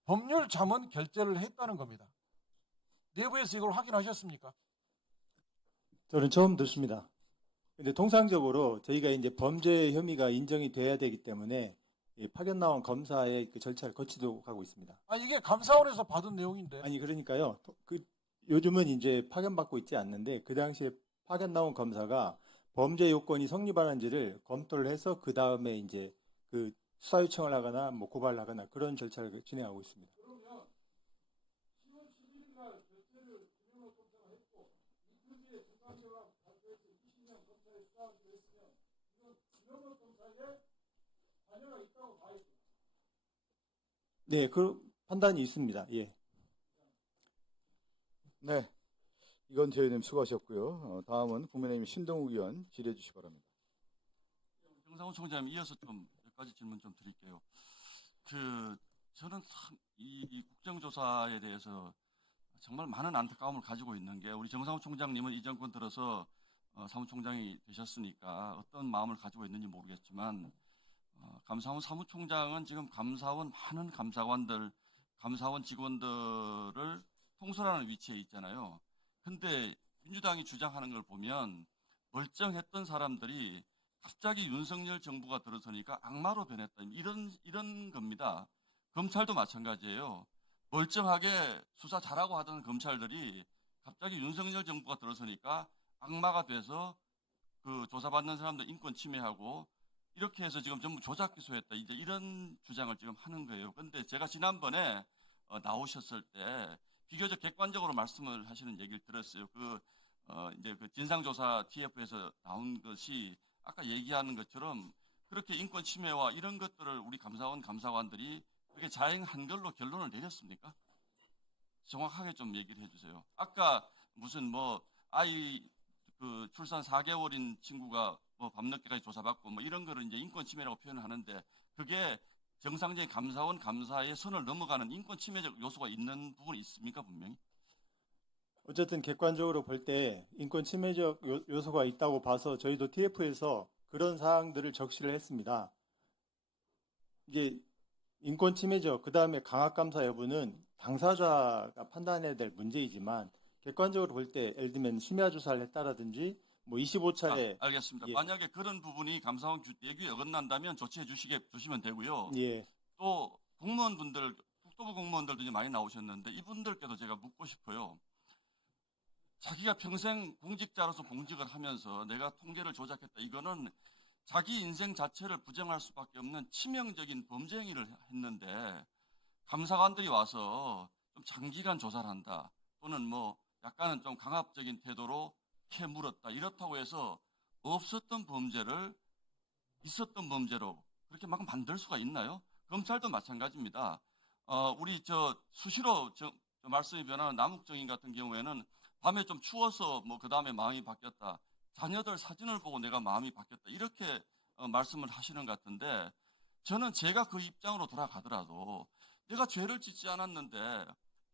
법률 자문 결재를 했다는 겁니다. 내부에서 이걸 확인하셨습니까? 저는 처음 듣습니다. 근데 통상적으로 저희가 이제 범죄 혐의가 인정이 돼야 되기 때문에 이 파견 나온 검사의 그 절차를 거치도록 하고 있습니다. 아, 이게 감사원에서 받은 내용인데. 아니 그러니까요. 요즘은 이제 파견받고 있지 않는데 그 당시에 파견 나온 검사가 범죄 요건이 성립하는지를 검토를 해서 그 다음에 이제 그 수사 요청을 하거나 뭐 고발을 하거나 그런 절차를 진행하고 있습니다. 그러면 10월 11일 날 결재를 김영록 검사가 했고 이틀 뒤에 중간 결과 발표해서 20년 검사에 수사를 했으면 이건 김영록 검사의 관여가 있다고 봐야죠. 네, 그 판단이 있습니다. 예. 네, 이건재 의원님 수고하셨고요. 다음은 국민의힘 신동욱 의원 질의해 주시기 바랍니다. 정상훈 총장님 이어서 좀 몇 가지 질문 좀 드릴게요. 그 저는 참 이 국정조사에 대해서 정말 많은 안타까움을 가지고 있는 게 우리 정사무총장님은 이 정권 들어서 사무총장이 되셨으니까 어떤 마음을 가지고 있는지 모르겠지만 감사원 사무총장은 지금 감사원 많은 감사관들, 감사원 직원들을 통솔하는 위치에 있잖아요. 근데 민주당이 주장하는 걸 보면 멀쩡했던 사람들이 갑자기 윤석열 정부가 들어서니까 악마로 변했다. 이런 겁니다. 검찰도 마찬가지예요. 멀쩡하게 수사 잘하고 하던 검찰들이 갑자기 윤석열 정부가 들어서니까 악마가 돼서 그 조사받는 사람들 인권 침해하고 이렇게 해서 지금 전부 조작 기소했다. 이제 이런 주장을 지금 하는 거예요. 근데 제가 지난번에 나오셨을 때 비교적 객관적으로 말씀을 하시는 얘기를 들었어요. 이제 그 진상조사 TF에서 나온 것이 아까 얘기하는 것처럼 그렇게 인권 침해와 이런 것들을 우리 감사원 감사관들이 그렇게 자행한 걸로 결론을 내렸습니까? 정확하게 좀 얘기를 해주세요. 아까 무슨 아이 그 출산 4개월인 친구가 밤늦게까지 조사받고 이런 거를 이제 인권 침해라고 표현을 하는데 그게 정상적인 감사원 감사의 선을 넘어가는 인권 침해적 요소가 있는 부분이 있습니까, 분명히? 어쨌든 객관적으로 볼 때 인권 침해적 요소가 있다고 봐서 저희도 TF에서 그런 사항들을 적시를 했습니다. 이제 인권 침해적, 그 다음에 강압감사 여부는 당사자가 판단해야 될 문제이지만 객관적으로 볼 때 예를 들면 심야 조사를 했다라든지 25차례 알겠습니다. 예. 만약에 그런 부분이 감사원 예규에 어긋난다면 조치해 주시면 되고요. 예. 또 공무원분들, 국토부 공무원들도 이제 많이 나오셨는데 이분들께도 제가 묻고 싶어요. 자기가 평생 공직자로서 공직을 하면서 내가 통계를 조작했다. 이거는 자기 인생 자체를 부정할 수밖에 없는 치명적인 범죄 행위를 했는데 감사관들이 와서 좀 장기간 조사를 한다. 또는 약간은 좀 강압적인 태도로 물었다. 이렇다고 해서 없었던 범죄를 있었던 범죄로 그렇게 막 만들 수가 있나요? 검찰도 마찬가지입니다. 우리 수시로 말씀이 변하는 남욱정인 같은 경우에는 밤에 좀 추워서 그 다음에 마음이 바뀌었다. 자녀들 사진을 보고 내가 마음이 바뀌었다. 이렇게 말씀을 하시는 것 같은데 저는 제가 그 입장으로 돌아가더라도 내가 죄를 짓지 않았는데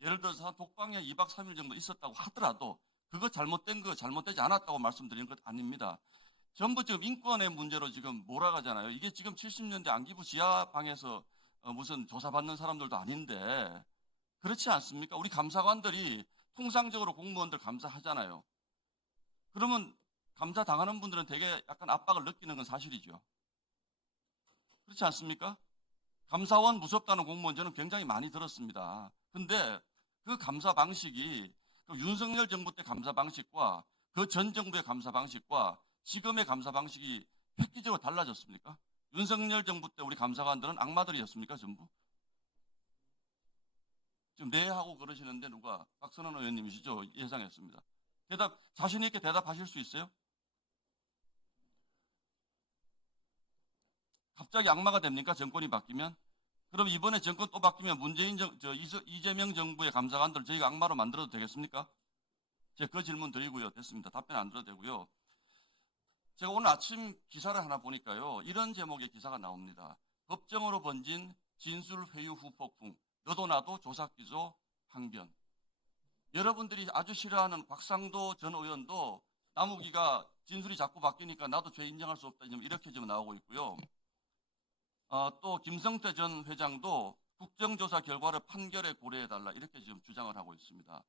예를 들어서 독방에 2박 3일 정도 있었다고 하더라도 그거 잘못되지 않았다고 말씀드리는 것 아닙니다. 전부 지금 인권의 문제로 지금 몰아가잖아요. 이게 지금 70년대 안기부 지하방에서 무슨 조사받는 사람들도 아닌데 그렇지 않습니까? 우리 감사관들이 통상적으로 공무원들 감사하잖아요. 그러면 감사 당하는 분들은 되게 약간 압박을 느끼는 건 사실이죠. 그렇지 않습니까? 감사원 무섭다는 공무원 저는 굉장히 많이 들었습니다. 근데 그 감사 방식이 윤석열 정부 때 감사 방식과 그 전 정부의 감사 방식과 지금의 감사 방식이 획기적으로 달라졌습니까? 윤석열 정부 때 우리 감사관들은 악마들이었습니까, 전부? 지금 네 하고 그러시는데 누가? 박선원 의원님이시죠? 예상했습니다. 자신 있게 대답하실 수 있어요? 갑자기 악마가 됩니까? 정권이 바뀌면? 그럼 이번에 정권 또 바뀌면 이재명 정부의 감사관들 저희가 악마로 만들어도 되겠습니까? 제가 그 질문 드리고요. 됐습니다. 답변 안 들어도 되고요. 제가 오늘 아침 기사를 하나 보니까요. 이런 제목의 기사가 나옵니다. 법정으로 번진 진술회유 후 폭풍. 너도 나도 조사기소 항변. 여러분들이 아주 싫어하는 곽상도 전 의원도 남욱이가 진술이 자꾸 바뀌니까 나도 죄 인정할 수 없다. 이렇게 지금 나오고 있고요. 또 김성태 전 회장도 국정조사 결과를 판결에 고려해달라 이렇게 지금 주장을 하고 있습니다.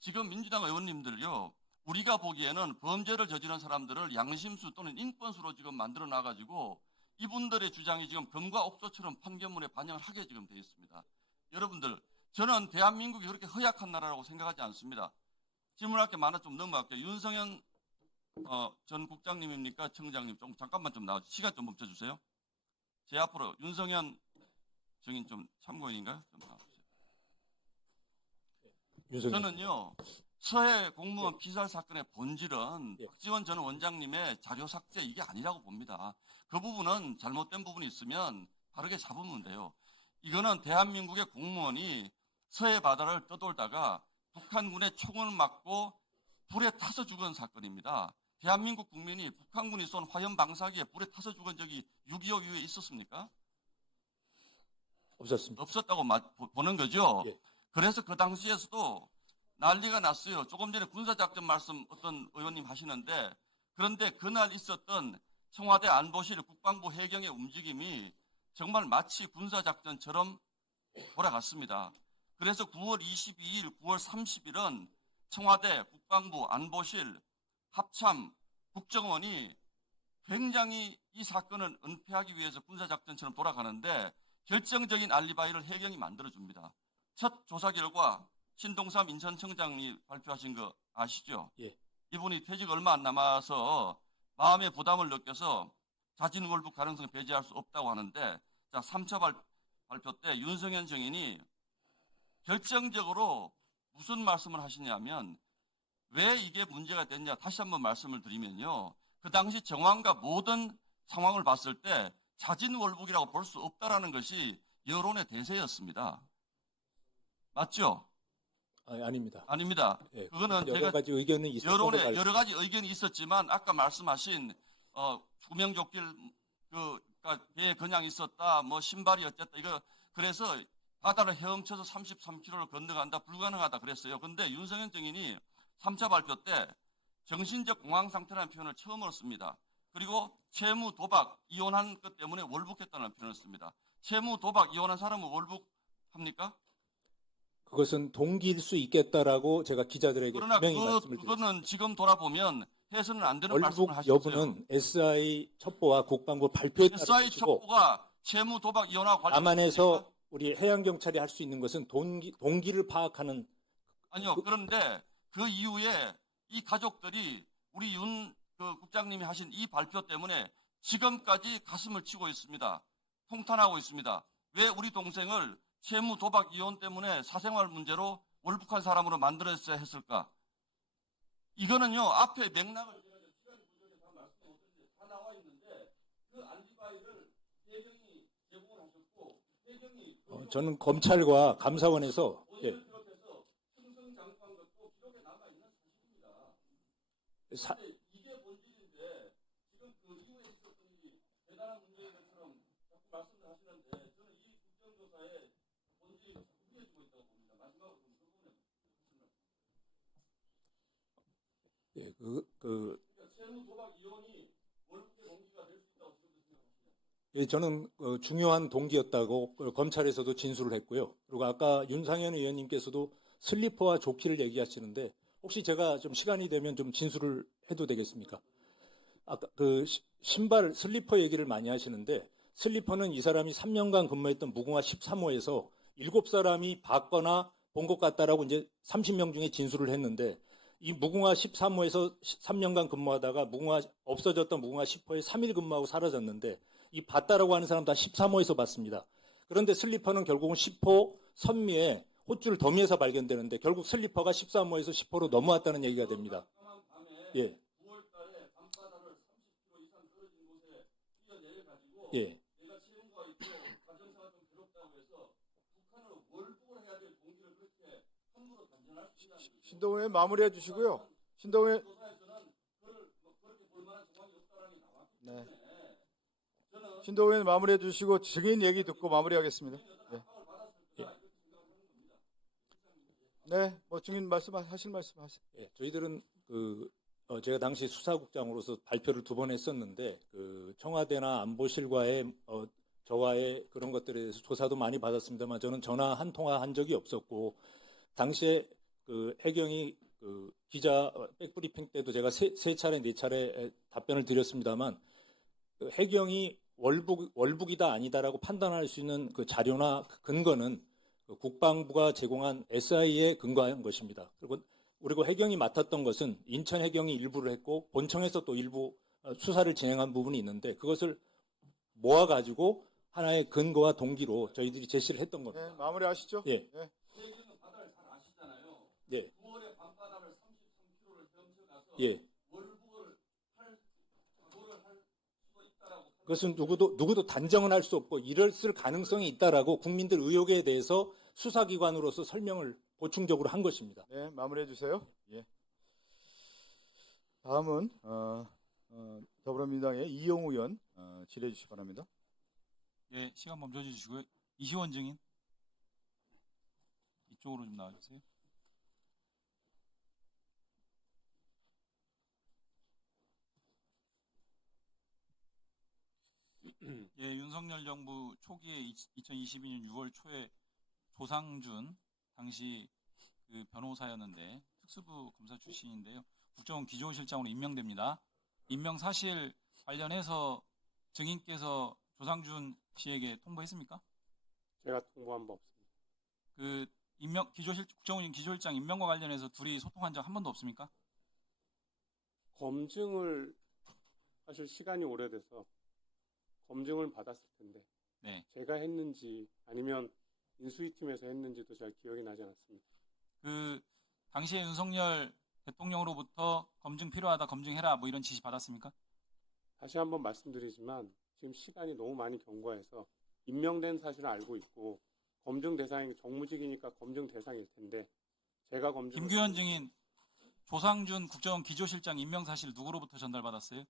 지금 민주당 의원님들요. 우리가 보기에는 범죄를 저지른 사람들을 양심수 또는 인권수로 지금 만들어 놔가지고 이분들의 주장이 지금 금과 옥조처럼 판결문에 반영을 하게 지금 되어 있습니다. 여러분들, 저는 대한민국이 그렇게 허약한 나라라고 생각하지 않습니다. 질문할 게 많아 좀 넘어갈게요. 윤성현 전 국장님입니까? 청장님 좀 잠깐만 좀 나와주세요. 시간 좀 멈춰주세요. 제 앞으로 윤성현 증인 좀 참고인인가요? 좀 나와주세요. 저는요. 서해 공무원 피살 사건의 본질은 박지원 전 원장님의 자료 삭제 이게 아니라고 봅니다. 그 부분은 잘못된 부분이 있으면 바르게 잡으면 돼요. 이거는 대한민국의 공무원이 서해 바다를 떠돌다가 북한군의 총을 맞고 불에 타서 죽은 사건입니다. 대한민국 국민이 북한군이 쏜 화염 방사기에 불에 타서 죽은 적이 6.25 이후에 있었습니까? 없었습니다. 없었다고 보는 거죠. 예. 그래서 그 당시에서도 난리가 났어요. 조금 전에 군사작전 말씀 어떤 의원님 하시는데, 그런데 그날 있었던 청와대 안보실 국방부 해경의 움직임이 정말 마치 군사작전처럼 돌아갔습니다. 그래서 9월 22일, 9월 30일은 청와대, 국방부, 안보실, 합참, 국정원이 굉장히 이 사건을 은폐하기 위해서 군사작전처럼 돌아가는데 결정적인 알리바이를 해경이 만들어줍니다. 첫 조사 결과 신동삼 인천청장이 발표하신 거 아시죠? 예. 이분이 퇴직 얼마 안 남아서 마음의 부담을 느껴서 자진월북 가능성을 배제할 수 없다고 하는데, 자, 3차 발표 때 윤석열 정인이 결정적으로 무슨 말씀을 하시냐면, 왜 이게 문제가 됐냐 다시 한번 말씀을 드리면요. 그 당시 정황과 모든 상황을 봤을 때 자진월북이라고 볼 수 없다라는 것이 여론의 대세였습니다. 맞죠? 아닙니다. 아닙니다. 예, 그거는 여러 제가 가지 의견이 있었던 여론에 걸로 여러 가지 의견이 있었지만 아까 말씀하신 구명조끼 그러니까 배에 그냥 있었다, 뭐 신발이 어쨌다, 이거 그래서 바다를 헤엄쳐서 33km를 건너간다, 불가능하다 그랬어요. 근데 윤석열 정인이 3차 발표 때 정신적 공황 상태라는 표현을 처음으로 씁니다. 그리고 채무 도박 이혼한 것 때문에 월북했다는 표현을 씁니다. 채무 도박 이혼한 사람은 월북합니까? 그것은 동기일 수 있겠다라고 제가 기자들에게 그러나 분명히 말씀을 드렸습니다. 그거는 지금 돌아보면 해서는 안 되는 말씀을 월북 하셨어요. 여부는 SI 첩보와 국방부 발표에 따라 SI 것이고, 첩보가 채무 도박 이혼하고 관련된 남한에서 우리 해양 경찰이 할 수 있는 것은 동기를 파악하는. 아니요. 그런데 그 이후에 이 가족들이 우리 국장님이 하신 이 발표 때문에 지금까지 가슴을 치고 있습니다. 통탄하고 있습니다. 왜 우리 동생을 채무 도박 이혼 때문에 사생활 문제로 월북한 사람으로 만들었어야 했을까? 이거는요, 앞에 맥락을 제가 시간이 부족해서 다 말씀을 못 드렸는데 다 나와 있는데 그 알리바이를 해경이 제공을 하셨고, 해경이 저는 검찰과 감사원에서 본인을 비롯해서 승승장구한 것도 기록에 남아있는 사실입니다. 근데 이게 본질인데 지금 그 이후에 있었던 이 대단한 문제인 것처럼 자꾸 말씀을 하시는데 저는 이 국정조사의 본질이 자꾸 흐려지고 있다고 봅니다. 마지막으로 좀 그 부분에 예, 그러니까 채무 도박 이혼이 월북의 동기가 될 수 있다고 지금 생각하시나요? 예, 저는 중요한 동기였다고 검찰에서도 진술을 했고요. 그리고 아까 윤상현 의원님께서도 슬리퍼와 조끼를 얘기하시는데 혹시 제가 좀 시간이 되면 좀 진술을 해도 되겠습니까? 아까 그 신발 슬리퍼 얘기를 많이 하시는데, 슬리퍼는 이 사람이 3년간 근무했던 무궁화 13호에서 7사람이 봤거나 본 것 같다라고 이제 30명 중에 진술을 했는데, 이 무궁화 13호에서 3년간 근무하다가 없어졌던 무궁화 10호에 3일 근무하고 사라졌는데, 이 봤다라고 하는 사람 다 13호에서 봤습니다. 그런데 슬리퍼는 결국은 10호 선미에 호줄 더미에서 발견되는데 결국 슬리퍼가 13호에서 10호로 넘어왔다는 얘기가 됩니다. 예. 9월달에 밤바다를 30km 이상 떨어진 곳에 뛰어내려가지고 예. 내가 채무가 있고 가정사가 좀 괴롭다고 해서 북한을 월북을 해야 될 동기를 그렇게 함부로 단정할 수 있다는 거죠. 신동훈 마무리해 주시고요. 신동훈 조사에서는 그렇게 볼 만한 정황이 없다는 게 나왔기 네. 때문에 저는 신동훈 마무리해 주시고 증인 얘기 듣고 마무리하겠습니다. 네. 네, 뭐 증인 하실 말씀 하세요. 예, 저희들은 제가 당시 수사국장으로서 발표를 2번 했었는데 청와대나 안보실과의 저와의 그런 것들에 대해서 조사도 많이 받았습니다만 저는 전화 한 통화 한 적이 없었고, 당시에 해경이 기자 백브리핑 때도 제가 3차례 4차례 답변을 드렸습니다만 해경이 월북이다 아니다라고 판단할 수 있는 그 자료나 근거는 국방부가 제공한 SI에 근거한 것입니다. 그리고 해경이 맡았던 것은 인천 해경이 일부를 했고 본청에서 또 일부 수사를 진행한 부분이 있는데 그것을 모아가지고 하나의 근거와 동기로 저희들이 제시를 했던 겁니다. 네, 마무리하시죠. 예. 네. 해경은 바다를 잘 아시잖아요. 예. 9월에 밤바다를 33km를 헤엄쳐가서 예. 월북을 할 수도 있다라고. 그것은 누구도 단정은 할 수 없고 이랬을 가능성이 있다라고 국민들 의혹에 대해서 수사기관으로서 설명을 보충적으로 한 것입니다. 네, 마무리해 주세요. 예. 다음은 더불어민주당의 이용우 의원 질의해 주시기 바랍니다. 예, 시간 멈춰 주시고요. 이시원 증인 이쪽으로 좀 나와주세요. 예, 윤석열 정부 초기에 2022년 6월 초에 조상준 당시 그 변호사였는데 특수부 검사 출신인데요. 국정원 기조실장으로 임명됩니다. 임명 사실 관련해서 증인께서 조상준 씨에게 통보했습니까? 제가 통보한 바 없습니다. 그 국정원 기조실장 임명과 관련해서 둘이 소통한 적 한 번도 없습니까? 검증을 사실 시간이 오래돼서 검증을 받았을 텐데 네. 제가 했는지 아니면 인수위팀에서 했는지도 잘 기억이 나지 않았습니다. 그 당시에 윤석열 대통령으로부터 검증 필요하다, 검증해라 뭐 이런 지시 받았습니까? 다시 한번 말씀드리지만 지금 시간이 너무 많이 경과해서 임명된 사실을 알고 있고 검증 대상이 정무직이니까 검증 대상일 텐데 제가 검증 김규현 증인 조상준 국정원 기조실장 임명 사실 누구로부터 전달받았어요?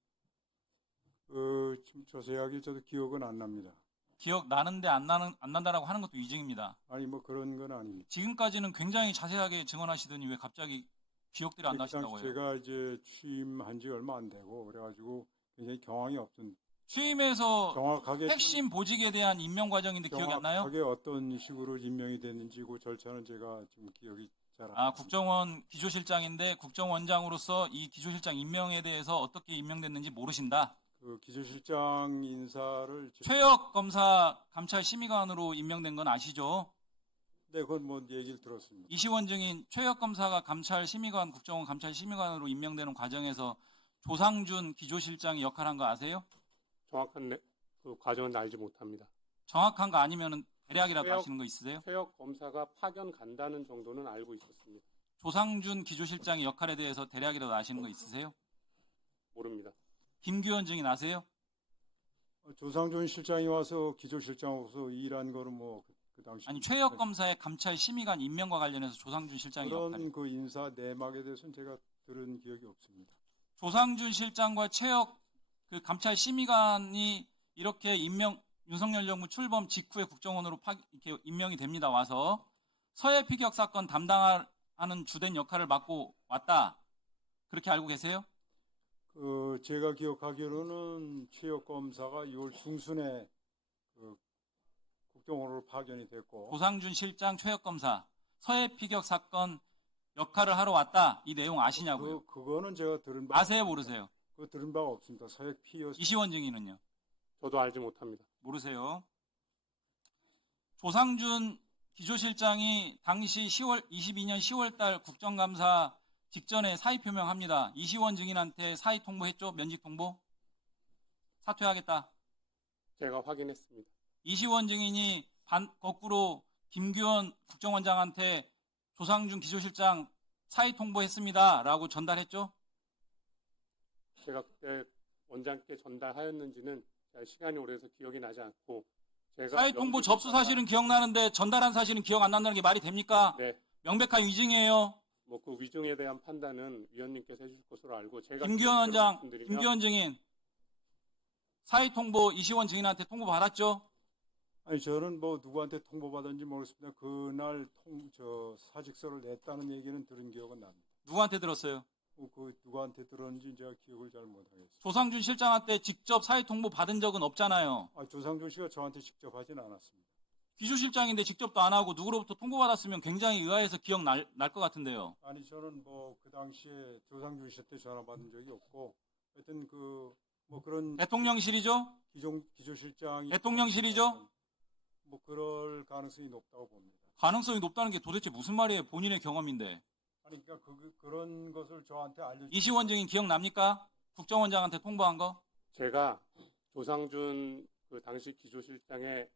지금 자세하게 저도 기억은 안 납니다. 기억 나는데 안 난다라고 하는 것도 위증입니다. 아니 뭐 그런 건 아닙니다. 지금까지는 굉장히 자세하게 증언하시더니 왜 갑자기 기억들이 안 그 나신다고 해요? 제가 이제 취임한 지 얼마 안 되고 그래가지고 굉장히 경황이 없던. 취임에서 정확하게 핵심 보직에 대한 임명 과정인데 기억이 안 나요? 정확하게 어떤 식으로 임명이 됐는지 그 절차는 제가 지금 기억이 잘 안 납니다. 국정원 기조실장인데 국정원장으로서 이 기조실장 임명에 대해서 어떻게 임명됐는지 모르신다. 그 기조실장 인사를 최혁 검사 감찰 심의관으로 임명된 건 아시죠? 네, 그건 뭐 얘기를 들었습니다. 이시원 증인 최혁 검사가 감찰 심의관 국정원 감찰 심의관으로 임명되는 과정에서 조상준 기조실장이 역할한 거 아세요? 정확한 그 과정은 알지 못합니다. 정확한 거 아니면은 대략이라도 최혁- 아시는 거 있으세요? 최혁 검사가 파견 간다는 정도는 알고 있었습니다. 조상준 기조실장의 역할에 대해서 대략이라도 아시는 거 있으세요? 모릅니다. 김규현 증인 아세요? 조상준 실장이 와서 기조실장으로서 일한 거는 뭐 그 당시 아니 최혁 검사의 감찰 심의관 임명과 관련해서 조상준 실장의 역할. 그런 그 인사 내막에 대해서는 제가 들은 기억이 없습니다. 조상준 실장과 최혁 그 감찰 심의관이 이렇게 윤석열 정부 출범 직후에 국정원으로 이렇게 임명이 됩니다. 와서 서해 피격 사건 담당하는 주된 역할을 맡고 왔다. 그렇게 알고 계세요? 제가 기억하기로는 최혁 검사가 6월 중순에 그 국정원으로 파견이 됐고 조상준 실장, 최혁 검사 서해 피격 사건 역할을 하러 왔다. 이 내용 아시냐고요? 그거는 제가 들은 바 아세요, 모르세요? 그 들은 바가 없습니다. 서해 피해 이시원 증인은요? 저도 알지 못합니다. 모르세요. 조상준 기조실장이 당시 22년 10월달 국정감사 직전에 사의 표명합니다. 이시원 증인한테 사의 통보했죠? 면직 통보? 사퇴하겠다. 제가 확인했습니다. 이시원 증인이 거꾸로 김규현 국정원장한테 조상준 기조실장 사의 통보했습니다. 라고 전달했죠? 제가 그때 원장께 전달하였는지는 잘 시간이 오래서 기억이 나지 않고 제가 사의 통보 접수 사실은 기억나는데 전달한 사실은 기억 안 난다는 게 말이 됩니까? 네. 명백한 위증이에요. 뭐 그 위중에 대한 판단은 위원님께서 해주실 것으로 알고 제가 김규현 원장, 말씀드리면 김규현 증인 사의 통보 이시원 증인한테 통보 받았죠? 아니 저는 뭐 누구한테 통보받았는지 모르겠습니다. 그날 사직서를 냈다는 얘기는 들은 기억은 납니다. 누구한테 들었어요? 그 누구한테 들었는지 제가 기억을 잘 못하겠습니다. 조상준 실장한테 직접 사의 통보 받은 적은 없잖아요. 조상준 씨가 저한테 직접 하진 않았습니다. 기조실장인데 직접도 안 하고 누구로부터 통보받았으면 굉장히 의아해서 기억날 것 같은데요. 아니 저는 뭐 그 당시에 조상준 씨한테 전화 받은 적이 없고 하여튼 뭐 그런 대통령실이죠? 기조실장이 대통령실이죠? 뭐 그럴 가능성이 높다고 봅니다. 가능성이 높다는 게 도대체 무슨 말이에요? 본인의 경험인데. 아니 그러니까 그런 것을 저한테 이시원 증인 기억납니까? 국정원장한테 통보한 거? 제가 조상준 그 당시 기조실장의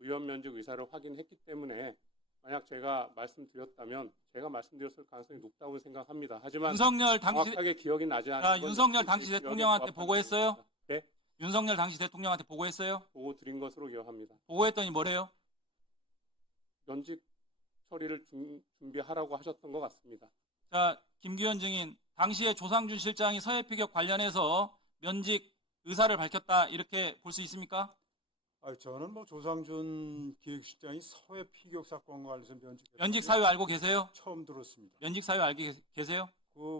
의원 면직 의사를 확인했기 때문에 만약 제가 말씀드렸다면 제가 말씀드렸을 가능성이 높다고 생각합니다. 하지만 윤석열 정확하게 기억이 나지 않는 건 윤석열 당시 기억에 대통령한테 부합하지 보고했어요? 않습니다. 네? 윤석열 당시 대통령한테 보고했어요? 보고 드린 것으로 기억합니다. 보고했더니 뭐래요? 면직 처리를 준비하라고 하셨던 것 같습니다. 자, 김규현 증인, 당시에 조상준 실장이 서해 피격 관련해서 면직 의사를 밝혔다 이렇게 볼 수 있습니까? 저는 뭐 조상준 기획실장이 서해 피격 사건과 관련해서 면직 사유 알고 계세요? 처음 들었습니다. 면직 사유 알고 계세요?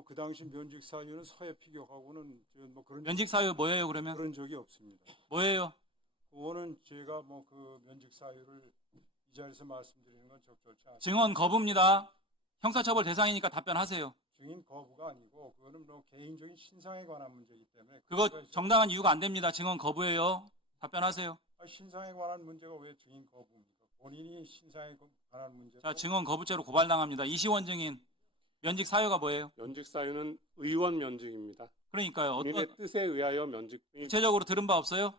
그 당시 면직 사유는 서해 피격하고는 뭐 그런 면직 사유 뭐예요, 그러면? 그런 적이 없습니다. 뭐예요? 그거는 제가 뭐 그 면직 사유를 이 자리에서 말씀드리는 건 적절치 않습니다. 증언 거부입니다. 형사처벌 대상이니까 답변하세요. 증인 거부가 아니고 그거는 뭐 개인적인 신상에 관한 문제이기 때문에 그거 정당한 이유가 안 됩니다. 증언 거부예요. 답변하세요. 신상에 관한 문제가 왜 증인 거부입니까? 본인이 신상에 관한 문제. 자, 증언 거부죄로 고발당합니다. 이시원 증인, 면직 사유가 뭐예요? 면직 사유는 의원 면직입니다. 그러니까요. 본인의 어떤 뜻에 의하여 면직 중이 구체적으로 들은 바 없어요?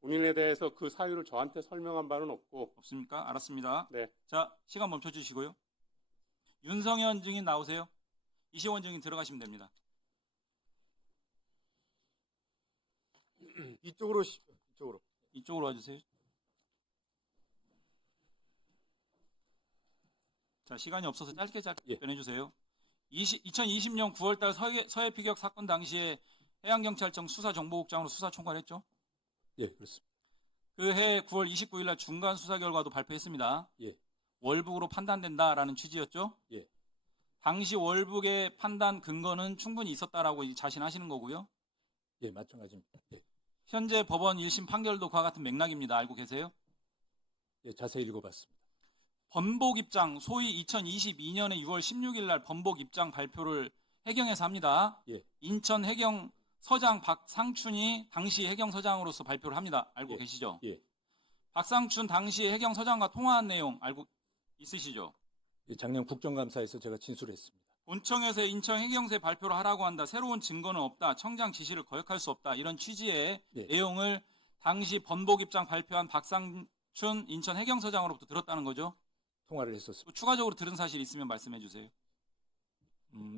본인에 대해서 그 사유를 저한테 설명한 바는 없고. 없습니까? 알았습니다. 네. 자, 시간 멈춰주시고요. 윤성현 증인 나오세요. 이시원 증인 들어가시면 됩니다. 이쪽으로 이쪽으로 와주세요. 자, 시간이 없어서 짧게 답변해주세요. 2020년 9월달 서해 피격 사건 당시에 해양경찰청 수사정보국장으로 수사 총괄했죠? 예, 그렇습니다. 그해 9월 29일 날 중간 수사 결과도 발표했습니다. 예. 월북으로 판단된다라는 취지였죠? 예. 당시 월북의 판단 근거는 충분히 있었다라고 자신하시는 거고요. 예, 마찬가지입니다. 예. 현재 법원 1심 판결도 그와 같은 맥락입니다. 알고 계세요? 예, 자세히 읽어봤습니다. 번복 입장, 소위 2022년에 6월 16일 날 번복 입장 발표를 해경에서 합니다. 예. 인천 해경 서장 박상춘이 당시 해경 서장으로서 발표를 합니다. 알고 계시죠? 예. 박상춘 당시 해경 서장과 통화한 내용 알고 있으시죠? 예, 작년 국정감사에서 제가 진술했습니다. 본청에서 인천 해경세 발표를 하라고 한다. 새로운 증거는 없다. 청장 지시를 거역할 수 없다. 이런 취지의 예. 내용을 당시 번복 입장 발표한 박상춘 인천 해경서장으로부터 들었다는 거죠. 통화를 했었습니다. 추가적으로 들은 사실 있으면 말씀해 주세요.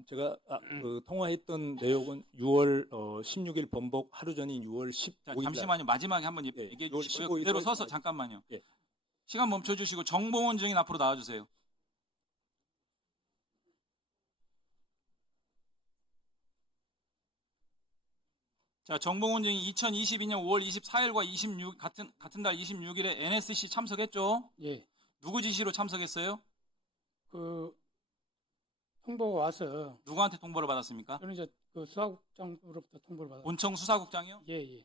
제가 그 통화했던 내용은 6월 16일 번복 하루 전인 6월 15일. 잠시만요. 마지막에 한번 얘기해 주시고요. 그대로 서서 잠깐만요. 예. 시간 멈춰주시고 정봉원 증인 앞으로 나와주세요. 자, 정봉원 증인 2022년 5월 24일과 26 같은 달 26일에 NSC 참석했죠? 예. 누구 지시로 참석했어요? 그 통보가 와서 누구한테 통보를 받았습니까? 저는 이제 그 수사국장으로부터 통보를 받았어요. 본청 수사국장이요? 예, 예.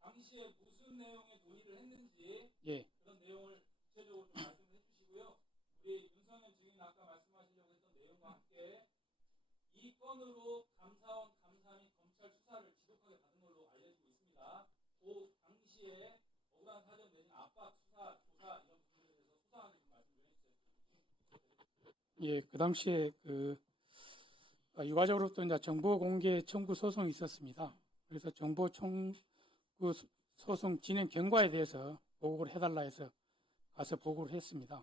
당시에 무슨 내용의 논의를 했는지 예. 그런 내용을 구체적으로 좀 말씀해 주시고요. 우리 윤성현 증인 아까 말씀하시려고 했던 내용과 함께 이 건으로 감사원 감사 및 검찰 수사를 지독하게 받은 걸로 알려지고 있습니다. 그 당시에 억울한 사정 내진 압박 수사, 조사 이런 부분에 대해서 수사하게 좀 말씀 좀 해주세요. 예, 그 당시에 유가적으로부터 이제 정보 공개 청구 소송이 있었습니다. 그래서 정보 청구 소송 진행 경과에 대해서 보고를 해달라 해서 가서 보고를 했습니다.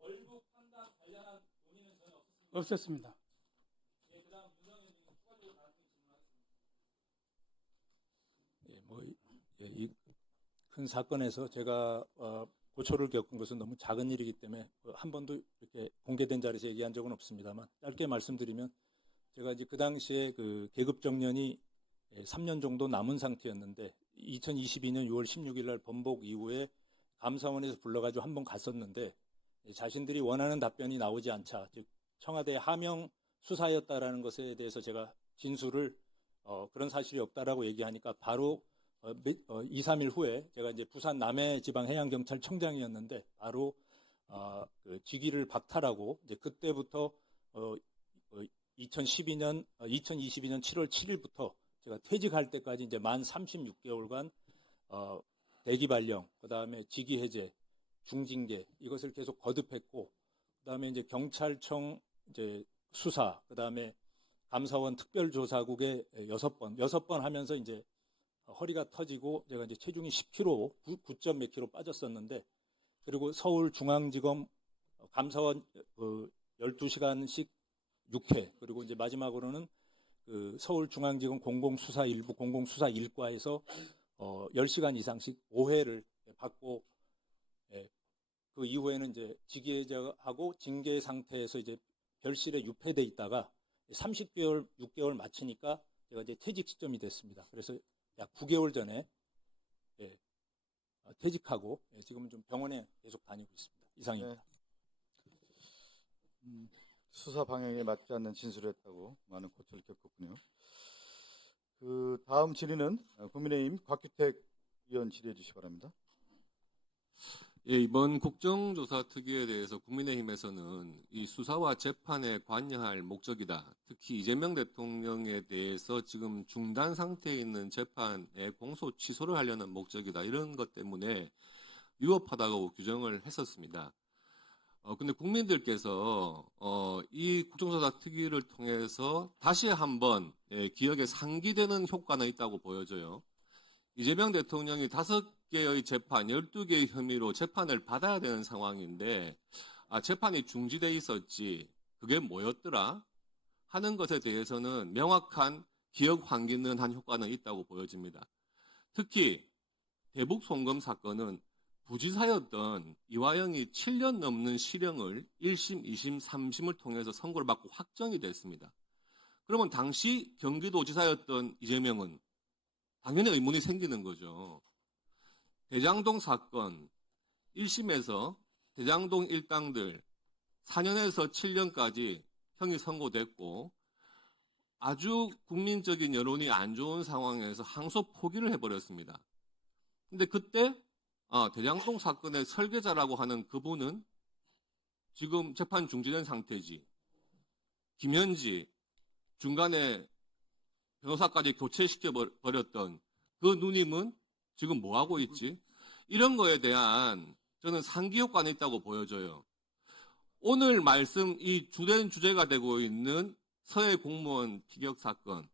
월북 판단 관련한 논의는 전혀 없었습니다. 없었습니다. 예, 그다음 윤성현 증인 추가적으로 다른 질문하겠습니다. 예, 뭐, 이 큰 사건에서 제가 고초를 겪은 것은 너무 작은 일이기 때문에 한 번도 이렇게 공개된 자리에서 얘기한 적은 없습니다만 짧게 말씀드리면 제가 이제 그 당시에 그 계급 정년이 3년 정도 남은 상태였는데 2022년 6월 16일 날 번복 이후에 감사원에서 불러가지고 한번 갔었는데 자신들이 원하는 답변이 나오지 않자 즉 청와대 하명 수사였다라는 것에 대해서 제가 진술을 그런 사실이 없다라고 얘기하니까 바로 2, 3일 후에 제가 이제 부산 남해지방해양경찰청장이었는데 바로 그 직위를 박탈하고 이제 그때부터 2022년 7월 7일부터 제가 퇴직할 때까지 이제 만 36개월간 대기 발령, 그다음에 직위 해제, 중징계 이것을 계속 거듭했고 그다음에 이제 경찰청 이제 수사, 그다음에 감사원 특별조사국에 6번 하면서 이제 허리가 터지고 제가 이제 체중이 10kg, 9점 몇 킬로 빠졌었는데 그리고 서울중앙지검 감사원 12시간씩 6회 그리고 이제 마지막으로는 그 서울중앙지검 공공수사 일부 공공수사 일과에서 10시간 이상씩 5회를 받고 그 이후에는 이제 직위해제하고 징계 상태에서 이제 별실에 유폐돼 있다가 30개월, 6개월 마치니까 제가 이제 퇴직 시점이 됐습니다. 그래서 약 9개월 전에 예, 퇴직하고 지금은 좀 병원에 계속 다니고 있습니다. 이상입니다. 수사 방향에 맞지 않는 진술을 했다고 많은 고초를 겪었군요. 그 다음 질의는 국민의힘 곽규택 의원 질의해 주시기 바랍니다. 예, 이번 국정조사 특위에 대해서 국민의힘에서는 이 수사와 재판에 관여할 목적이다. 특히 이재명 대통령에 대해서 지금 중단 상태에 있는 재판에 공소 취소를 하려는 목적이다. 이런 것 때문에 위법하다고 규정을 했었습니다. 근데 국민들께서 이 국정조사 특위를 통해서 다시 한번 기억에 상기되는 효과는 있다고 보여져요. 이재명 대통령이 5개의 재판, 12개의 혐의로 재판을 받아야 되는 상황인데 재판이 중지돼 있었지 그게 뭐였더라 하는 것에 대해서는 명확한 기억 환기는 한 효과는 있다고 보여집니다. 특히 대북 송금 사건은 부지사였던 이화영이 7년 넘는 실형을 1심, 2심, 3심을 통해서 선고를 받고 확정이 됐습니다. 그러면 당시 경기도지사였던 이재명은 당연히 의문이 생기는 거죠. 대장동 사건 1심에서 대장동 일당들 4년에서 7년까지 형이 선고됐고 아주 국민적인 여론이 안 좋은 상황에서 항소 포기를 해버렸습니다. 근데 그때 대장동 사건의 설계자라고 하는 그분은 지금 재판 중지된 상태지. 김현지 중간에 변호사까지 교체시켜 버렸던 그 누님은 지금 뭐 하고 있지? 이런 거에 대한 저는 상기 효과는 있다고 보여져요. 오늘 말씀 이 주된 주제가 되고 있는 서해 공무원 피격 사건,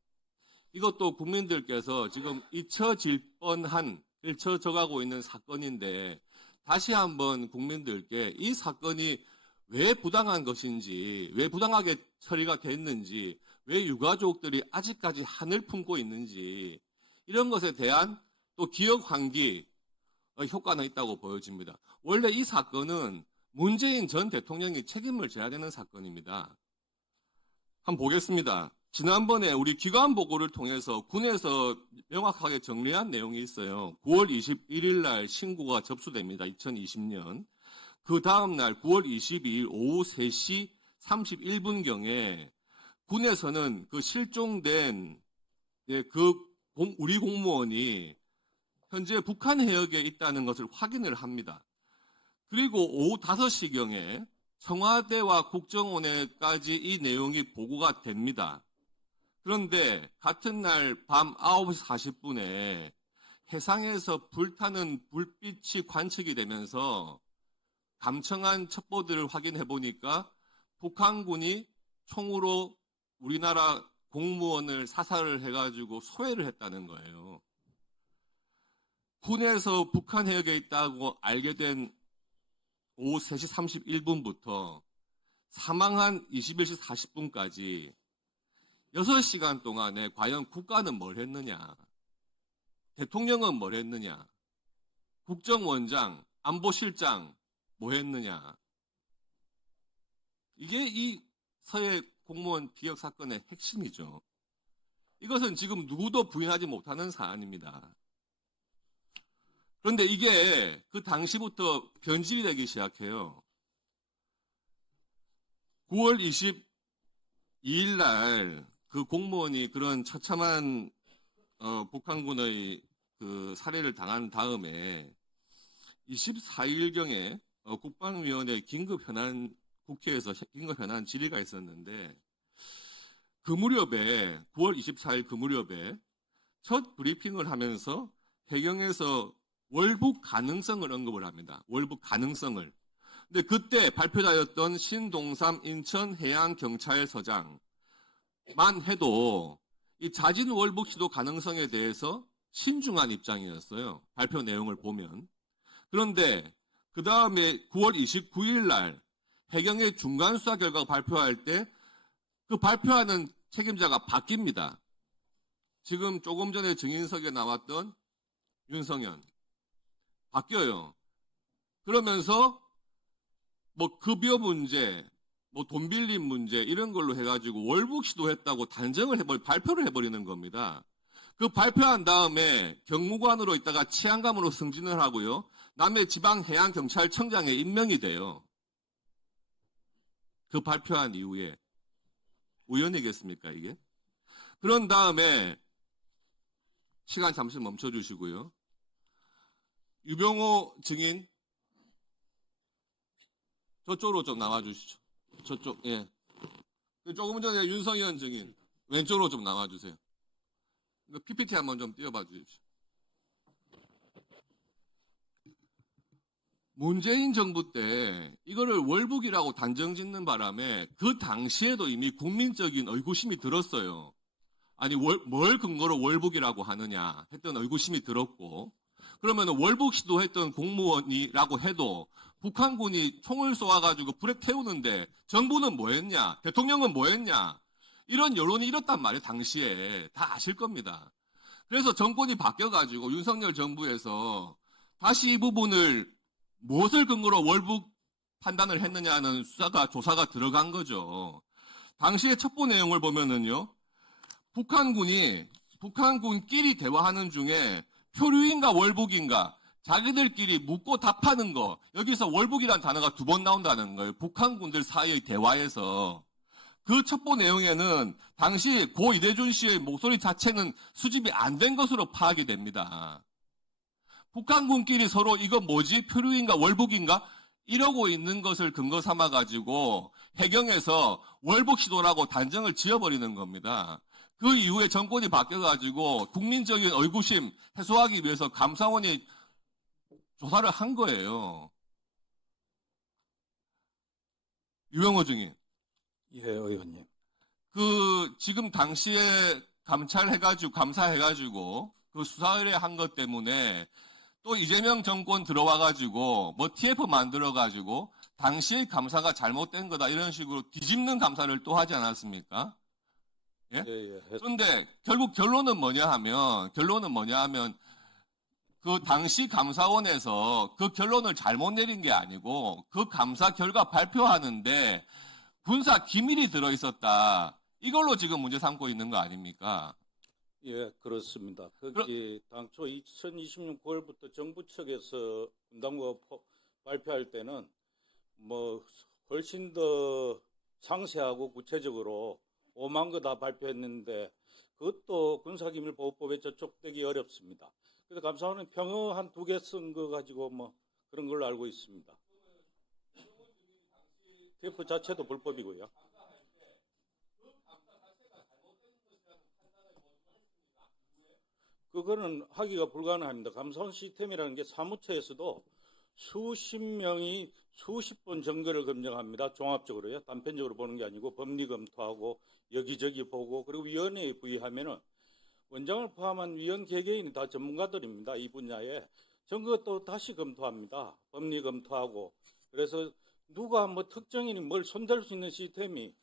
이것도 국민들께서 지금 잊혀질 뻔한 잊혀져가고 있는 사건인데 다시 한번 국민들께 이 사건이 왜 부당한 것인지, 왜 부당하게 처리가 됐는지, 왜 유가족들이 아직까지 한을 품고 있는지 이런 것에 대한 또 기억 환기 효과는 있다고 보여집니다. 원래 이 사건은 문재인 전 대통령이 책임을 져야 되는 사건입니다. 한번 보겠습니다. 지난번에 우리 기관 보고를 통해서 군에서 명확하게 정리한 내용이 있어요. 9월 21일 날 신고가 접수됩니다. 2020년. 그 다음 날 9월 22일 오후 3시 31분경에 군에서는 그 실종된 우리 공무원이 현재 북한 해역에 있다는 것을 확인을 합니다. 그리고 오후 5시경에 청와대와 국정원에까지 이 내용이 보고가 됩니다. 그런데 같은 날 밤 9시 40분에 해상에서 불타는 불빛이 관측이 되면서 감청한 첩보들을 확인해 보니까 북한군이 총으로 우리나라 공무원을 사살을 해가지고 소해를 했다는 거예요. 군에서 북한 해역에 있다고 알게 된 오후 3시 31분부터 사망한 21시 40분까지 6시간 동안에 과연 국가는 뭘 했느냐? 대통령은 뭘 했느냐? 국정원장, 안보실장 뭐 했느냐? 이게 이 서해 공무원 비역 사건의 핵심이죠. 이것은 지금 누구도 부인하지 못하는 사안입니다. 그런데 이게 그 당시부터 변질이 되기 시작해요. 9월 22일 날 그 공무원이 그런 처참한 북한군의 그 살해를 당한 다음에 24일경에 국방위원회 국회에서 긴급 현안 질의가 있었는데 그 무렵에 9월 24일 그 무렵에 첫 브리핑을 하면서 해경에서 월북 가능성을 언급을 합니다. 월북 가능성을. 근데 그때 발표자였던 신동삼 인천해양경찰서장만 해도 이 자진 월북 시도 가능성에 대해서 신중한 입장이었어요. 발표 내용을 보면. 그런데 그 다음에 9월 29일 날 해경의 중간 수사 결과가 발표할 때 그 발표하는 책임자가 바뀝니다. 지금 조금 전에 증인석에 나왔던 윤성현. 바뀌어요. 그러면서 뭐 급여 문제, 뭐 돈 빌린 문제 이런 걸로 해가지고 월북 시도했다고 발표를 해버리는 겁니다. 그 발표한 다음에 경무관으로 있다가 치안감으로 승진을 하고요. 남해 지방해양경찰청장에 임명이 돼요. 그 발표한 이후에. 우연이겠습니까, 이게? 그런 다음에 시간 잠시 멈춰주시고요. 유병호 증인 저쪽으로 좀 나와주시죠. 저쪽, 예. 조금 전에 윤성현 증인 왼쪽으로 좀 나와주세요. PPT 한번 좀 띄워봐 주십시오. 문재인 정부 때 이거를 월북이라고 단정 짓는 바람에 그 당시에도 이미 국민적인 의구심이 들었어요. 아니 뭘 근거로 월북이라고 하느냐 했던 의구심이 들었고, 그러면 월북 시도했던 공무원이라고 해도 북한군이 총을 쏘아가지고 불에 태우는데 정부는 뭐 했냐, 대통령은 뭐 했냐, 이런 여론이 일었단 말이에요. 당시에 다 아실 겁니다. 그래서 정권이 바뀌어가지고 윤석열 정부에서 다시 이 부분을 무엇을 근거로 월북 판단을 했느냐는 조사가 들어간 거죠. 당시의 첩보 내용을 보면은요, 북한군끼리 대화하는 중에 표류인가 월북인가 자기들끼리 묻고 답하는 거, 여기서 월북이란 단어가 2번 나온다는 거예요. 북한군들 사이의 대화에서. 그 첩보 내용에는 당시 고 이대준 씨의 목소리 자체는 수집이 안 된 것으로 파악이 됩니다. 북한군끼리 서로 이거 뭐지? 표류인가 월북인가? 이러고 있는 것을 근거 삼아가지고 해경에서 월북 시도라고 단정을 지어버리는 겁니다. 그 이후에 정권이 바뀌어가지고 국민적인 의구심 해소하기 위해서 감사원이 조사를 한 거예요. 유병호 증인. 예, 의원님. 지금 당시에 감사해가지고 그 수사 의뢰한 것 때문에 또 이재명 정권 들어와가지고 뭐 TF 만들어가지고 당시의 감사가 잘못된 거다 이런 식으로 뒤집는 감사를 또 하지 않았습니까? 예? 그런데 결국 결론은 뭐냐 하면 그 당시 감사원에서 그 결론을 잘못 내린 게 아니고 그 감사 결과 발표하는데 군사 기밀이 들어있었다. 이걸로 지금 문제 삼고 있는 거 아닙니까? 예, 그렇습니다. 거기 당초 2020년 9월부터 정부 측에서 분담과 발표할 때는 뭐 훨씬 더 상세하고 구체적으로 5만 거 다 발표했는데 그것도 군사기밀보호법에 저촉되기 어렵습니다. 그래서 감사원은 평어 한 2개 쓴 거 가지고 뭐 그런 걸로 알고 있습니다. TF 자체도 불법이고요. 그거는 하기가 불가능합니다. 감사원 시스템이라는 게 사무처에서도 수십 명이 수십 번 증거를 검증합니다. 종합적으로요. 단편적으로 보는 게 아니고 법리 검토하고 여기저기 보고 그리고 위원회에 부의하면은 원장을 포함한 위원 개개인이 다 전문가들입니다. 이 분야에 증거도 다시 검토합니다. 법리 검토하고 그래서 누가 뭐 특정인이 뭘 손댈 수 있는 시스템이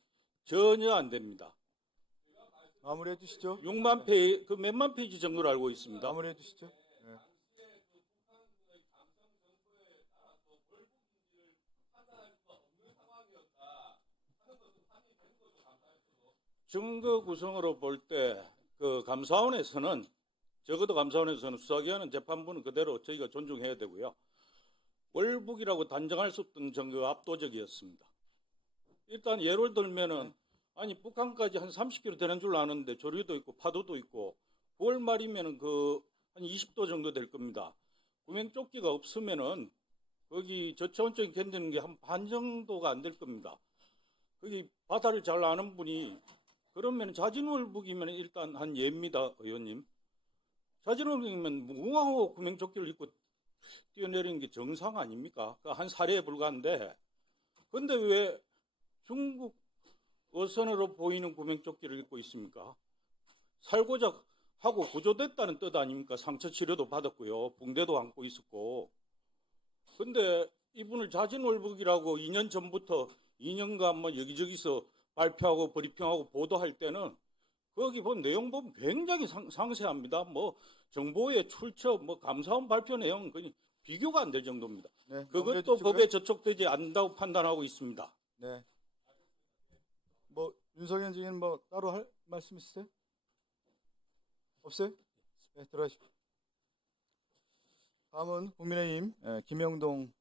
전혀 안 됩니다. 마무리해 주시죠. 6만 페이지, 그 몇만 페이지 정도로 알고 있습니다. 마무리해 주시죠. 네. 증거 구성으로 볼 때 그 감사원에서는 적어도 감사원에서는 수사기관은 재판부는 그대로 저희가 존중해야 되고요. 월북이라고 단정할 수 없던 증거가 압도적이었습니다. 일단 예를 들면은 아니 북한까지 한 30km 되는 줄 아는데 조류도 있고 파도도 있고 9월 말이면은 그 한 20도 정도 될 겁니다. 구명조끼가 없으면은 거기 저체온증이 견디는 게 한 반 정도가 안 될 겁니다. 거기 바다를 잘 아는 분이 그러면 자진월북이면 일단 한 예입니다, 의원님. 자진월북이면 무궁화호 구명조끼를 입고 뛰어내리는 게 정상 아닙니까? 한 사례에 불과한데, 근데 왜 중국 어선으로 보이는 구명조끼를 입고 있습니까? 살고자 하고 구조됐다는 뜻 아닙니까? 상처 치료도 받았고요. 붕대도 안고 있었고. 근데 이분을 자진월북이라고 2년 전부터 2년간 뭐 여기저기서 발표하고 브리핑하고 보도할 때는 거기 본 내용 보면 굉장히 상세합니다. 뭐 정보의 출처, 뭐 감사원 발표 내용 그냥 비교가 안 될 정도입니다. 네, 그것도 법에 저촉되지 않는다고 판단하고 있습니다. 네. 뭐 윤석열 증인 뭐 따로 할 말씀 있으세요? 없어요? 네, 들어가십시오. 다음은 국민의힘 김영동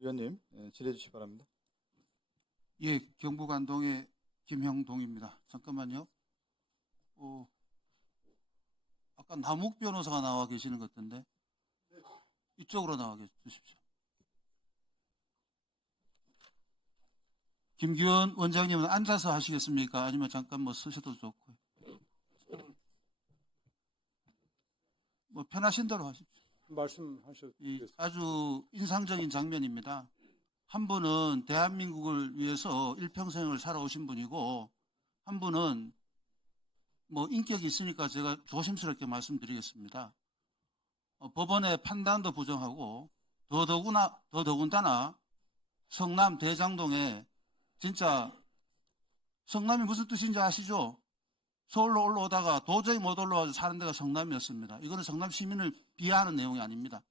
의원님 질의해 주시기 바랍니다. 예, 경북안동의 김형동입니다. 잠깐만요. 아까 남욱 변호사가 나와 계시는 것 같은데 이쪽으로 나와 주십시오. 김규현 원장님은 앉아서 하시겠습니까? 아니면 잠깐 뭐 서셔도 좋고요. 뭐 편하신 대로 하십시오. 말씀하셔도 되겠습니다. 아주 인상적인 장면입니다. 한 분은 대한민국을 위해서 일평생을 살아오신 분이고 한 분은 뭐 인격이 있으니까 제가 조심스럽게 말씀드리겠습니다. 법원의 판단도 부정하고 더더군다나 성남 대장동에 진짜 성남이 무슨 뜻인지 아시죠? 서울로 올라오다가 도저히 못 올라와서 사는 데가 성남이었습니다. 이거는 성남 시민을 비하하는 내용이 아닙니다.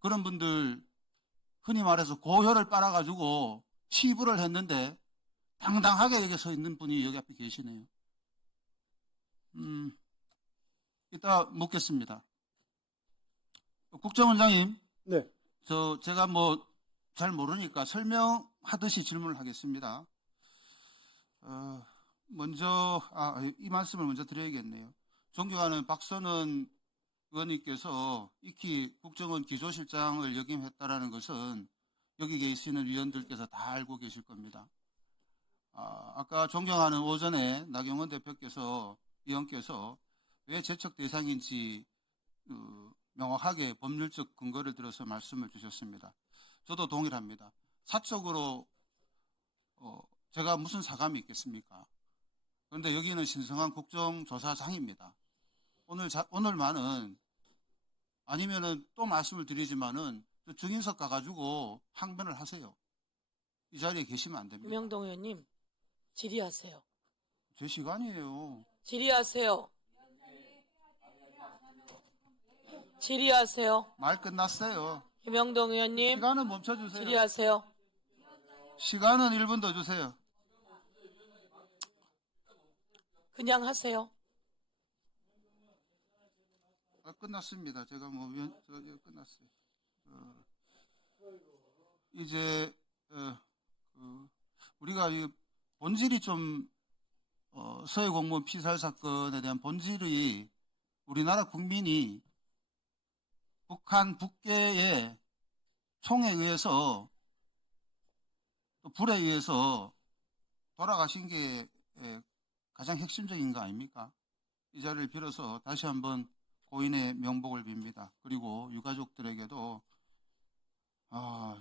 그런 분들 흔히 말해서 고혈을 빨아가지고 치부를 했는데 당당하게 여기 서 있는 분이 여기 앞에 계시네요. 이따 묻겠습니다. 국정원장님, 네. 제가 뭐 잘 모르니까 설명하듯이 질문을 하겠습니다. 먼저 이 말씀을 먼저 드려야겠네요. 존경하는 박선원 의원님께서 익히 국정원 기조실장을 역임했다라는 것은 여기 계시는 위원들께서 다 알고 계실 겁니다. 아까 존경하는 오전에 나경원 의원께서 왜 제척 대상인지 명확하게 법률적 근거를 들어서 말씀을 주셨습니다. 저도 동일합니다. 사적으로 제가 무슨 사감이 있겠습니까? 그런데 여기는 신성한 국정조사장입니다. 오늘만은 아니면은 또 말씀을 드리지만은 증인석 가가지고 항변을 하세요. 이 자리에 계시면 안 됩니다. 김영동 의원님, 질의하세요. 제 시간이에요. 질의하세요. 질의하세요. 말 끝났어요. 김영동 의원님, 시간은 멈춰주세요. 질의하세요. 시간은 1분 더 주세요. 그냥 하세요. 끝났습니다. 제가 끝났어요. 이제 우리가 이 본질이 좀 서해 공무원 피살 사건에 대한 본질이 우리나라 국민이 북한 북괴의 총에 의해서 또 불에 의해서 돌아가신 게 가장 핵심적인 거 아닙니까? 이 자리를 빌어서 다시 한번 고인의 명복을 빕니다. 그리고 유가족들에게도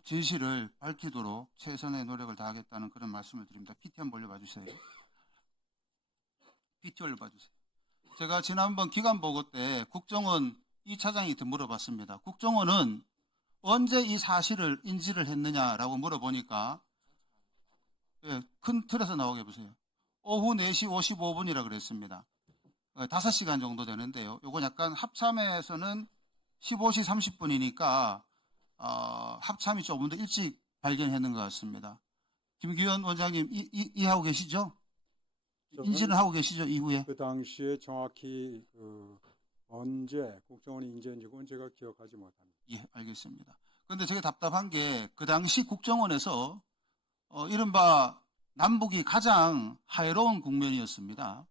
진실을 밝히도록 최선의 노력을 다하겠다는 그런 말씀을 드립니다. PT 한번 올려봐 주세요. PT 올려봐 주세요. 제가 지난번 기간보고 때 국정원 2차장이 물어봤습니다. 국정원은 언제 이 사실을 인지를 했느냐라고 물어보니까 큰 틀에서 나오게 보세요. 오후 4시 55분이라 그랬습니다. 5시간 정도 되는데요. 요건 약간 합참에서는 15시 30분이니까 합참이 조금 더 일찍 발견했는 것 같습니다. 김규현 원장님 이해하고 계시죠? 인지는 하고 계시죠? 이후에? 그 당시에 정확히 언제 국정원이 인지했는지 그건 제가 기억하지 못합니다. 예, 알겠습니다. 그런데 저게 답답한 게 그 당시 국정원에서 이른바 남북이 가장 하애로운 국면이었습니다.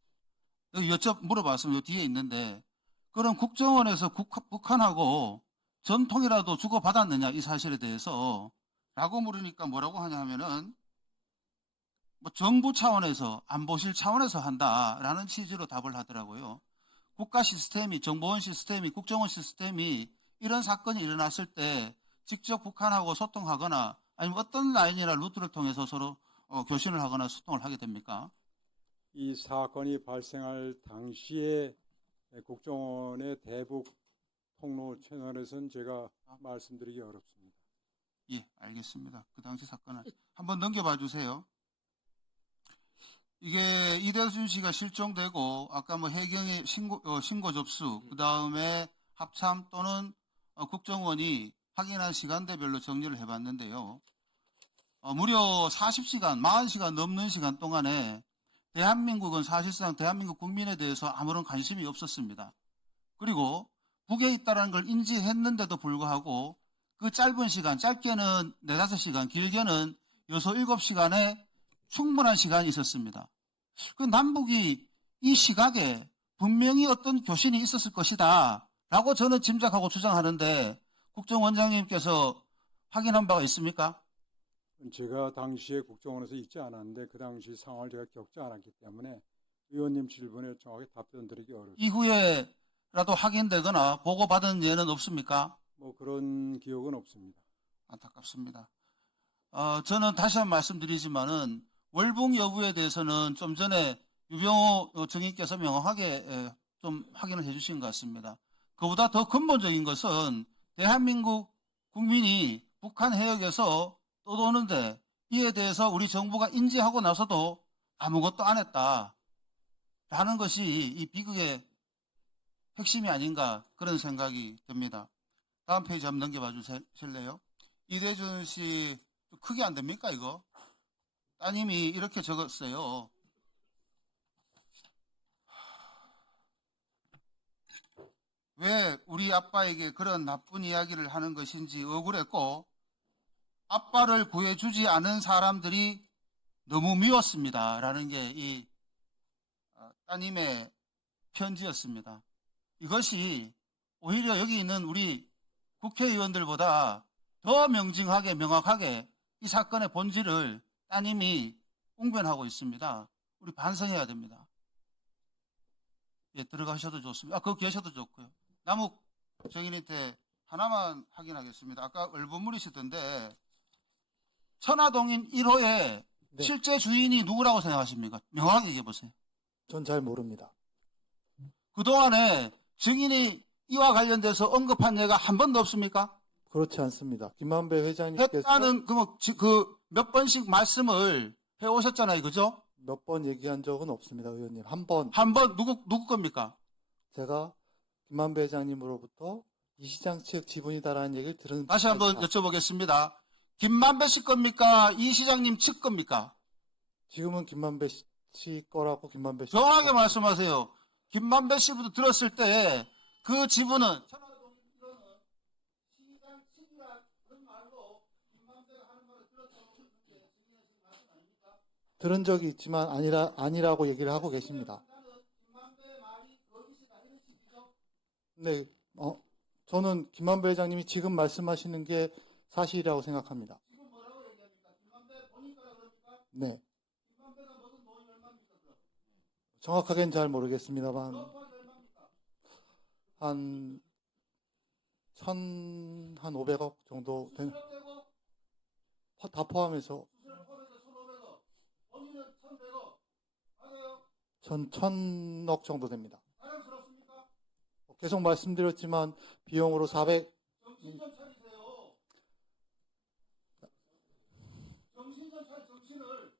물어봤으면 뒤에 있는데 그럼 국정원에서 북한하고 전통이라도 주고받았느냐 이 사실에 대해서 라고 물으니까 뭐라고 하냐 하면은 뭐 정부 차원에서 안보실 차원에서 한다라는 취지로 답을 하더라고요. 국가 시스템이 정보원 시스템이 국정원 시스템이 이런 사건이 일어났을 때 직접 북한하고 소통하거나 아니면 어떤 라인이나 루트를 통해서 서로 교신을 하거나 소통을 하게 됩니까? 이 사건이 발생할 당시에 국정원의 대북 통로 채널에서는 제가 말씀드리기 어렵습니다. 예, 알겠습니다. 그 당시 사건을 한번 넘겨봐 주세요. 이게 이대순 씨가 실종되고 아까 뭐 해경의 신고 접수, 그 다음에 합참 또는 국정원이 확인한 시간대별로 정리를 해봤는데요. 무려 40시간, 40시간 넘는 시간 동안에 대한민국은 사실상 대한민국 국민에 대해서 아무런 관심이 없었습니다. 그리고 북에 있다는 걸 인지했는데도 불구하고 그 짧은 시간, 짧게는 4, 5시간, 길게는 6, 7시간의 충분한 시간이 있었습니다. 그 남북이 이 시각에 분명히 어떤 교신이 있었을 것이다 라고 저는 짐작하고 추정하는데 국정원장님께서 확인한 바가 있습니까? 제가 당시에 국정원에서 있지 않았는데 그 당시 상황을 제가 겪지 않았기 때문에 의원님 질문에 정확히 답변드리기 어렵습니다. 이후에라도 확인되거나 보고받은 예는 없습니까? 뭐 그런 기억은 없습니다. 안타깝습니다. 저는 다시 한번 말씀드리지만은 월북 여부에 대해서는 좀 전에 유병호 정의께서 명확하게 좀 확인을 해주신 것 같습니다. 그보다 더 근본적인 것은 대한민국 국민이 북한 해역에서 떠도는데 이에 대해서 우리 정부가 인지하고 나서도 아무것도 안 했다라는 것이 이 비극의 핵심이 아닌가 그런 생각이 듭니다. 다음 페이지 한번 넘겨봐 주실래요? 이대준 씨 크게 안 됩니까 이거? 따님이 이렇게 적었어요. 왜 우리 아빠에게 그런 나쁜 이야기를 하는 것인지 억울했고 아빠를 구해주지 않은 사람들이 너무 미웠습니다. 라는 게 이 따님의 편지였습니다. 이것이 오히려 여기 있는 우리 국회의원들보다 더 명징하게 명확하게 이 사건의 본질을 따님이 웅변하고 있습니다. 우리 반성해야 됩니다. 예, 들어가셔도 좋습니다. 그거 계셔도 좋고요. 남욱 정인한테 하나만 확인하겠습니다. 아까 얼버무리시던데 천화동인 1호의 네. 실제 주인이 누구라고 생각하십니까? 명확하게 얘기해보세요. 전 잘 모릅니다. 그동안에 증인이 이와 관련돼서 언급한 예가 한 번도 없습니까? 그렇지 않습니다. 김만배 회장님께서 했다는 몇 번씩 말씀을 해오셨잖아요. 그죠? 몇 번 얘기한 적은 없습니다, 의원님. 한 번 한 번 누구 겁니까? 제가 김만배 회장님으로부터 이 시장 측 지분이다라는 얘기를 들은 다시 한번 바가 여쭤보겠습니다. 김만배 씨 겁니까? 이 시장님 측 겁니까? 지금은 김만배 씨 거라고 김만배 씨 정확하게 말씀하세요. 김만배 씨부터 들었을 때 그 지분은 들은 적이 있지만 아니라고 얘기를 하고 계십니다. 네, 저는 김만배 회장님이 지금 말씀하시는 게 사실이라고 생각합니다. 네. 정확하게는 잘 모르겠습니다만 한 500억 정도 되는 다 포함해서 1,000억 정도 됩니다. 계속 말씀드렸지만 비용으로 400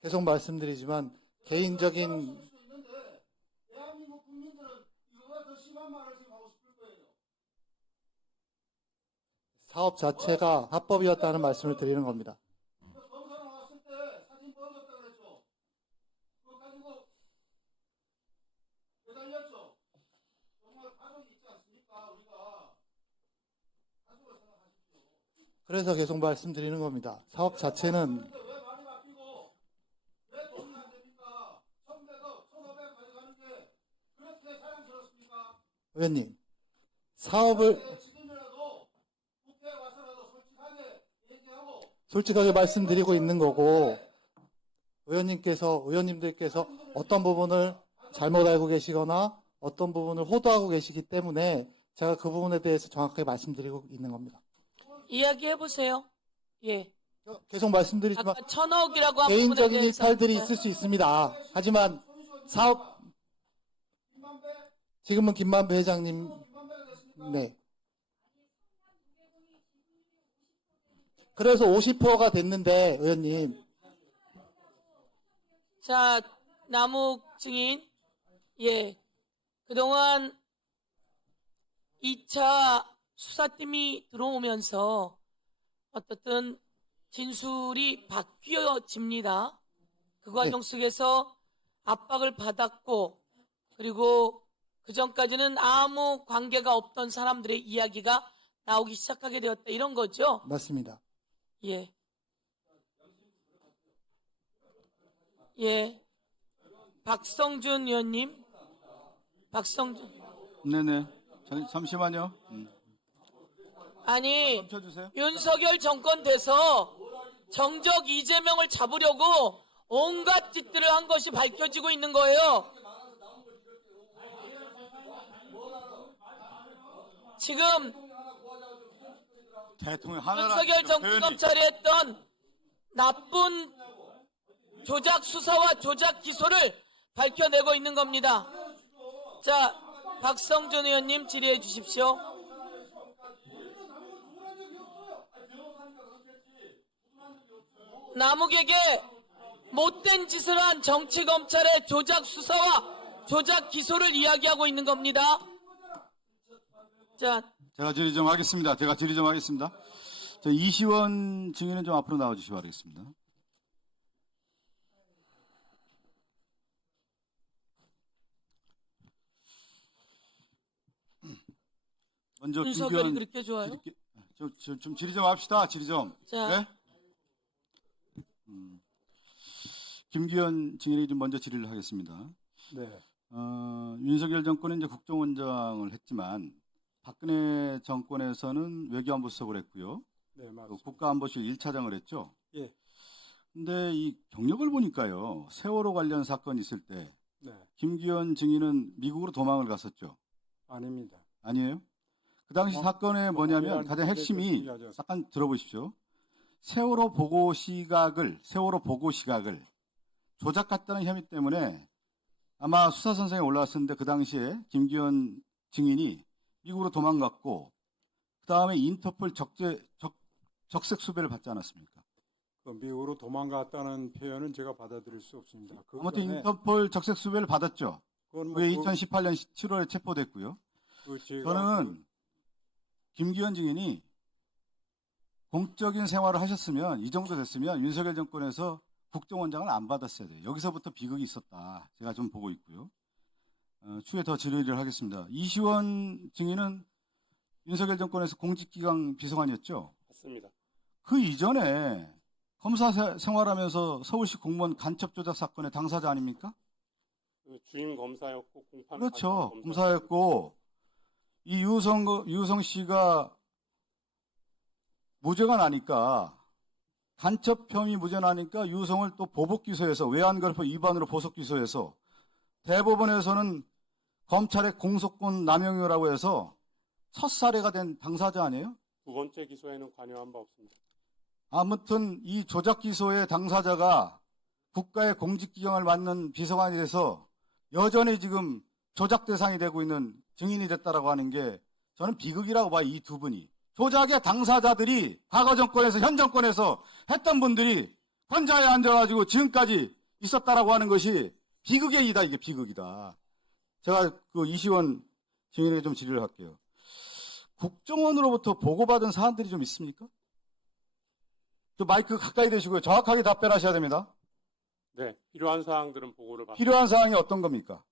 계속 말씀드리지만 개인적인 사업 자체가 합법이었다는 말씀을 드리는 겁니다. 그래서 계속 말씀드리는 겁니다. 사업 자체는 의원님, 사업을 솔직하게 말씀드리고 있는 거고 의원님들께서 어떤 부분을 잘못 알고 계시거나 어떤 부분을 호도하고 계시기 때문에 제가 그 부분에 대해서 정확하게 말씀드리고 있는 겁니다. 이야기해 보세요. 예. 계속 말씀드리지만 아까 1,000억이라고 한 부분에 개인적인 대해서 일탈들이 있을 수 있습니다. 하지만 사업 지금은 김만배 회장님 네. 그래서 50%가 됐는데 의원님 자, 남욱 증인. 예. 그동안 2차 수사팀이 들어오면서 어떻든 진술이 바뀌어집니다. 그 과정 속에서 압박을 받았고 그리고 그 전까지는 아무 관계가 없던 사람들의 이야기가 나오기 시작하게 되었다. 이런 거죠? 맞습니다. 예. 예. 박성준 의원님. 박성준. 네네. 잠시만요. 아니, 멈춰주세요. 윤석열 정권 돼서 정적 이재명을 잡으려고 온갖 짓들을 한 것이 밝혀지고 있는 거예요. 지금 대통령 하나라 윤석열 정치검찰이 했던 나쁜 조작 수사와 조작 기소를 밝혀내고 있는 겁니다. 자, 박성준 의원님 질의해 주십시오. 남욱에게 못된 짓을 한 정치검찰의 조작 수사와 조작 기소를 이야기하고 있는 겁니다. 자, 제가 질의 좀 하겠습니다. 자, 이시원 증인은 좀 앞으로 나와주시기 바라겠습니다. 먼저 윤석열이 그렇게 좋아요? 좀 질의 좀 합시다. 질의 좀. 자. 네? 김기현 증인이 좀 먼저 질의를 하겠습니다. 네. 윤석열 정권은 이제 국정원장을 했지만 박근혜 정권에서는 외교안보 수석을 했고요. 네, 또 맞습니다. 국가안보실 1차장을 했죠. 예. 근데 이 경력을 보니까요. 세월호 관련 사건이 있을 때 네. 김기현 증인은 미국으로 도망을 갔었죠. 아닙니다. 아니에요? 그 당시 사건에 뭐냐면 가장 핵심이 중요하죠. 잠깐 들어보십시오. 세월호 보고 시각을 조작했다는 혐의 때문에 아마 수사 선상에 올라왔었는데 그 당시에 김기현 증인이 미국으로 도망갔고 그 다음에 인터폴 적색 수배를 받지 않았습니까? 그 미국으로 도망갔다는 표현은 제가 받아들일 수 없습니다. 그 아무튼 전에 인터폴 적색 수배를 받았죠. 그건 뭐 그게 2018년 7월에 체포됐고요. 제가 저는 김기현 증인이 공적인 생활을 하셨으면 이 정도 됐으면 윤석열 정권에서 국정원장을 안 받았어야 돼요. 여기서부터 비극이 있었다. 제가 좀 보고 있고요. 추후에 더 질의를 하겠습니다. 이시원 증인은 윤석열 정권에서 공직기강 비서관이었죠. 맞습니다. 그 이전에 검사 생활하면서 서울시 공무원 간첩 조작 사건의 당사자 아닙니까? 그 주임 검사였고 공판 그렇죠. 검사였고 이 유성 씨가 무죄가 나니까 간첩 혐의 무죄 나니까 유성을 또 보복 기소해서 외환거래법 위반으로 보석 기소해서 대법원에서는 검찰의 공소권 남용이라고 해서 첫 사례가 된 당사자 아니에요? 두 번째 기소에는 관여한 바 없습니다. 아무튼 이 조작 기소의 당사자가 국가의 공직기강을 맡는 비서관이 돼서 여전히 지금 조작 대상이 되고 있는 증인이 됐다라고 하는 게 저는 비극이라고 봐요. 이 두 분이. 조작의 당사자들이 과거 정권에서 현 정권에서 했던 분들이 권좌에 앉아가지고 지금까지 있었다라고 하는 것이 비극의 이다. 이게 비극이다. 제가 그 이시원 증인에게 좀 질의를 할게요. 국정원으로부터 보고받은 사안들이 좀 있습니까? 또 마이크 가까이 대시고요. 정확하게 답변하셔야 됩니다. 네, 필요한 사항들은 보고를 받습니다. 필요한 사항이 어떤 겁니까?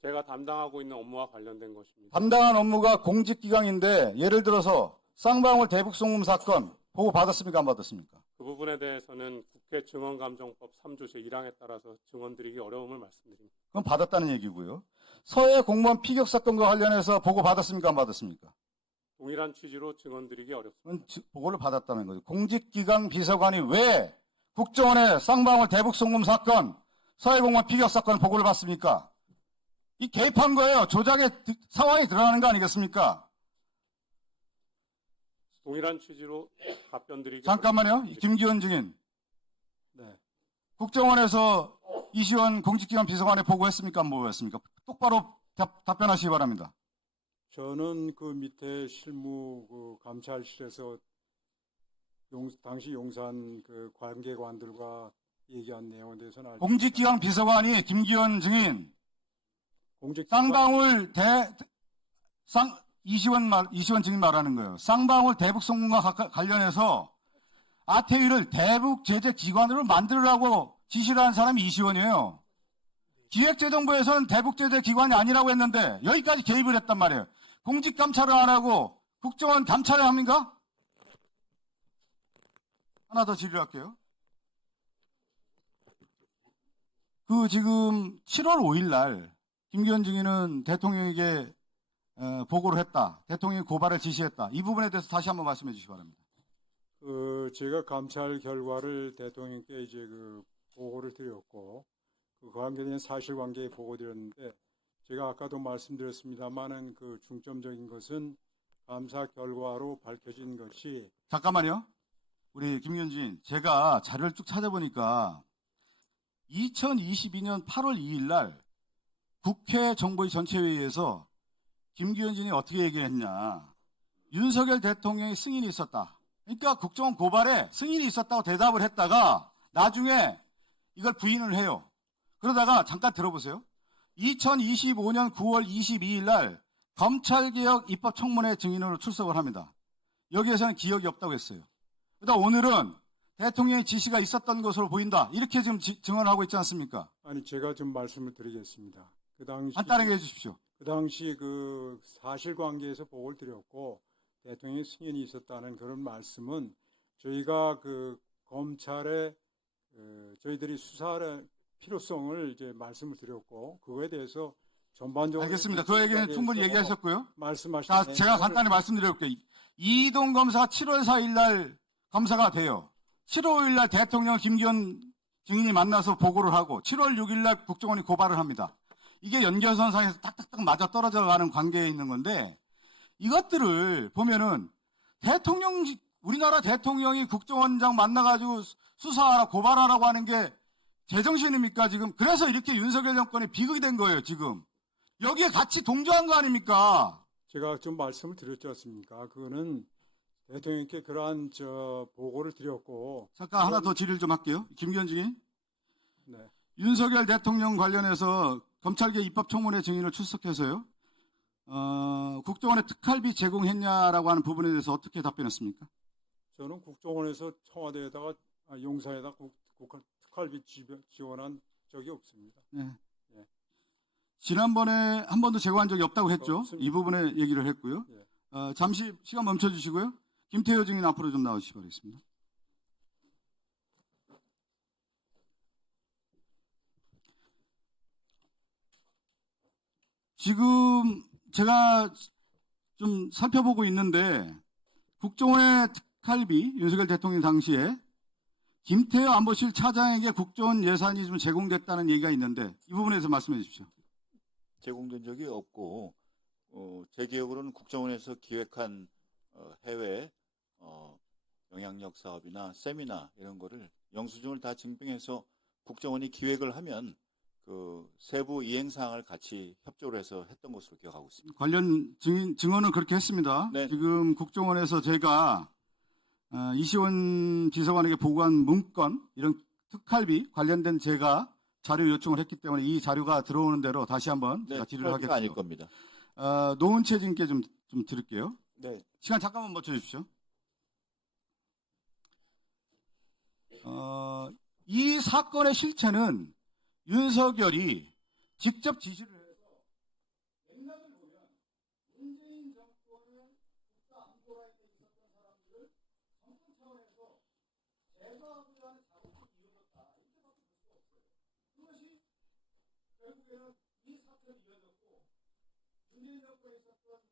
제가 담당하고 있는 업무와 관련된 것입니다. 담당한 업무가 공직기강인데 예를 들어서 쌍방울 대북송금 사건 보고 받았습니까? 안 받았습니까? 그 부분에 대해서는 국회 증언감정법 3조 제1항에 따라서 증언드리기 어려움을 말씀드립니다. 그건 받았다는 얘기고요. 서해 공무원 피격 사건과 관련해서 보고 받았습니까? 안 받았습니까? 동일한 취지로 증언드리기 어렵습니다. 그건 보고를 받았다는 거죠. 공직기강 비서관이 왜 국정원의 쌍방울 대북송금 사건, 서해 공무원 피격 사건 보고를 받습니까? 이 개입한 거예요. 조작의 상황이 드러나는 거 아니겠습니까? 동일한 취지로 답변드리기 잠깐만요. 김기현 증인. 네. 국정원에서 이시원 공직기관 비서관에 보고했습니까? 안 보고했습니까? 똑바로 답변하시기 바랍니다. 저는 그 밑에 실무 그 감찰실에서 당시 용산 그 관계관들과 얘기한 내용에 대해서는 알지 공직기관 비서관이 김기현 증인 쌍방울 이시원 증인 말하는 거예요. 쌍방울 대북송금과 관련해서 아태위를 대북 제재 기관으로 만들으라고 지시를 한 사람이 이시원이에요. 기획재정부에서는 대북제재 기관이 아니라고 했는데 여기까지 개입을 했단 말이에요. 공직감찰을 안 하고 국정원 감찰을 합니까? 하나 더 질의할게요. 지금 7월 5일 날 김기현 증인은 대통령에게 보고를 했다. 대통령이 고발을 지시했다. 이 부분에 대해서 다시 한번 말씀해 주시기 바랍니다. 제가 감찰 결과를 대통령께 이제 보고를 드렸고 그 관계된 사실관계에 보고 드렸는데 제가 아까도 말씀드렸습니다만은 중점적인 것은 감사 결과로 밝혀진 것이 잠깐만요. 우리 김기현 증인, 제가 자료를 쭉 찾아보니까 2022년 8월 2일 날 국회 정보위 전체회의에서 김기현 증인이 어떻게 얘기했냐. 윤석열 대통령의 승인이 있었다. 그러니까 국정원 고발에 승인이 있었다고 대답을 했다가 나중에 이걸 부인을 해요. 그러다가 잠깐 들어보세요. 2025년 9월 22일 날 검찰개혁 입법청문회 증인으로 출석을 합니다. 여기에서는 기억이 없다고 했어요. 그러다 오늘은 대통령의 지시가 있었던 것으로 보인다. 이렇게 지금 증언을 하고 있지 않습니까? 아니 제가 좀 말씀을 드리겠습니다. 그 당시 간단하게 해주십시오. 그 당시 사실관계에서 보고를 드렸고 대통령의 승인이 있었다는 그런 말씀은 저희가 검찰에 저희들이 수사의 필요성을 이제 말씀을 드렸고 그거에 대해서 전반적으로 알겠습니다. 그 얘기는 충분히 얘기하셨고요. 말씀하신 자, 제가 간단히 말씀드려볼게요. 이동 검사가 7월 4일 날 검사가 돼요. 7월 5일 날 대통령 김기현 증인이 만나서 보고를 하고 7월 6일 날 국정원이 고발을 합니다. 이게 연결선상에서 딱딱딱 맞아 떨어져 가는 관계에 있는 건데 이것들을 보면은 우리나라 대통령이 국정원장 만나가지고 수사하라 고발하라고 하는 게 제정신입니까 지금? 그래서 이렇게 윤석열 정권이 비극이 된 거예요 지금. 여기에 같이 동조한 거 아닙니까? 제가 좀 말씀을 드렸지 않습니까? 그거는 대통령께 그러한 보고를 드렸고. 잠깐 하나 더 질의를 좀 할게요. 김기현 증인. 네. 윤석열 대통령 관련해서 검찰개 입법청문회 증인을 출석해서요. 국정원에 특활비 제공했냐라고 하는 부분에 대해서 어떻게 답변했습니까? 저는 국정원에서 청와대에다가 용산에다 특활비 지원한 적이 없습니다. 네. 네. 지난번에 한 번도 제공한 적이 없다고 했죠. 없습니다. 이 부분에 얘기를 했고요. 네. 잠시 시간 멈춰주시고요. 김태효 증인 앞으로 좀 나오시기 바라겠습니다. 지금 제가 좀 살펴보고 있는데 국정원의 특활비 윤석열 대통령 당시에 김태효 안보실 차장에게 국정원 예산이 좀 제공됐다는 얘기가 있는데 이 부분에 대해서 말씀해 주십시오. 제공된 적이 없고 제 기억으로는 국정원에서 기획한 해외 영향력 사업이나 세미나 이런 거를 영수증을 다 증빙해서 국정원이 기획을 하면 그 세부 이행 사항을 같이 협조를 해서 했던 것으로 기억하고 있습니다. 관련 증언은 그렇게 했습니다. 네. 지금 국정원에서 제가 이시원 비서관에게 보고한 문건 이런 특활비 관련된 제가 자료 요청을 했기 때문에 이 자료가 들어오는 대로 다시 한번 네, 제가 질의를 특활비가 아닐 하겠습니다. 겁니다. 노은채 증인께 좀 드릴게요. 네. 시간 잠깐만 멈춰주십시오. 이 사건의 실체는 윤석열이 직접 지시를 해서 맥락을 보면 문재인 정권의 국가 안보라에 있었던 사람들을 정권 차원에서 제거하고자 하는 작업을 이어졌다. 이렇게밖에 볼 수가 없어요. 그것이 결국에는 이 사건이 이어졌고 문재인 정권에 있었던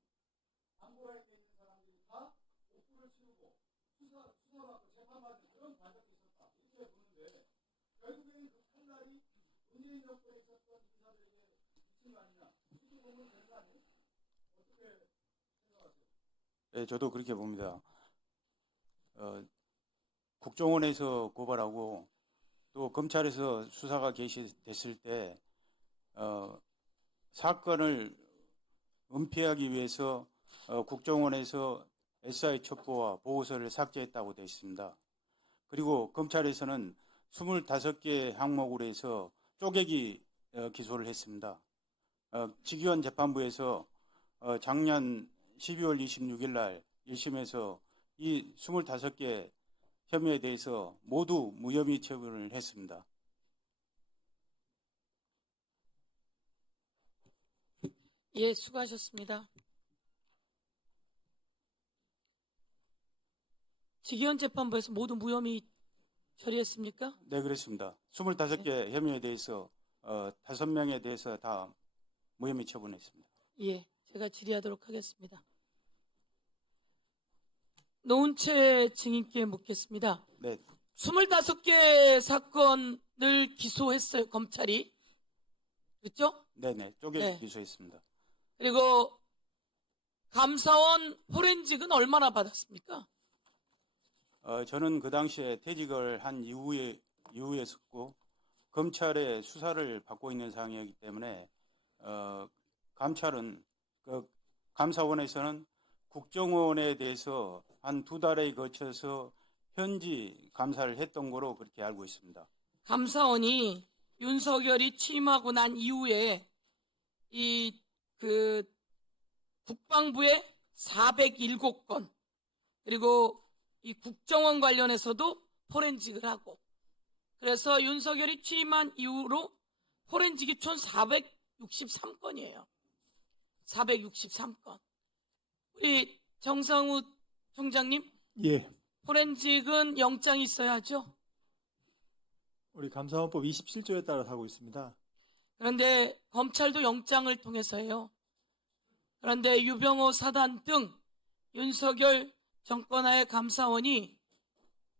안보라에 있는 사람들이 다 옥구를 치우고 수사받고 재판받는 그런 과정이 있었다. 이렇게 보는데 결국에는 그 칼날이 문재인 정권에 있었던 인사들에게 미친 거 아니냐, 수도공을 되는 거 아니에요? 어떻게 생각하세요? 네, 저도 그렇게 봅니다. 국정원에서 고발하고 또 검찰에서 수사가 개시됐을 때 사건을 은폐하기 위해서 국정원에서 SI 첩보와 보고서를 삭제했다고 되어 있습니다. 그리고 검찰에서는 25개 항목으로 해서 쪼개기 기소를 했습니다. 직위원 재판부에서 작년 12월 26일 날 1심에서 이 25개 혐의에 대해서 모두 무혐의 처분을 했습니다. 예, 수고하셨습니다. 직위원 재판부에서 모두 무혐의 처리했습니까? 네, 그렇습니다. 25개 혐의에 대해서 5명에 대해서 다 무혐의 처분했습니다. 예, 제가 질의하도록 하겠습니다. 노은채 증인께 묻겠습니다. 네, 25개 사건을 기소했어요, 검찰이. 그렇죠? 네네, 쪼개 네. 기소했습니다. 그리고 감사원 포렌직은 얼마나 받았습니까? 저는 그 당시에 퇴직을 한 이후였었고 검찰의 수사를 받고 있는 상황이기 때문에 감찰은 감사원에서는 국정원에 대해서 한 2달에 거쳐서 현지 감사를 했던 거로 그렇게 알고 있습니다. 감사원이 윤석열이 취임하고 난 이후에 국방부에 407건 그리고 이 국정원 관련해서도 포렌직을 하고 그래서 윤석열이 취임한 이후로 포렌직이 총 463건이에요. 463건. 우리 정상우 총장님, 예. 포렌직은 영장이 있어야죠. 우리 감사원법 27조에 따라 하고 있습니다. 그런데 검찰도 영장을 통해서 해요. 그런데 유병호 사단 등 윤석열 정권하의 감사원이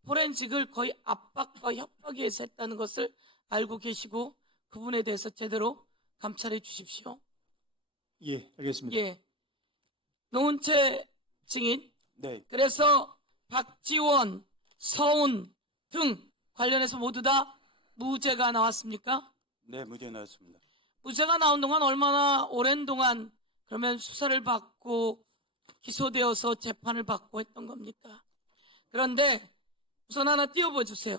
포렌직을 거의 압박과 협박에 의해서 했다는 것을 알고 계시고 그 부분에 대해서 제대로 감찰해 주십시오. 예, 알겠습니다. 예. 노은채 증인. 네, 그래서 박지원, 서운 등 관련해서 모두 다 무죄가 나왔습니까? 네, 무죄 나왔습니다. 무죄가 나온 동안 얼마나 오랜 동안 그러면 수사를 받고 기소되어서 재판을 받고 했던 겁니까? 그런데 우선 하나 띄워봐 주세요.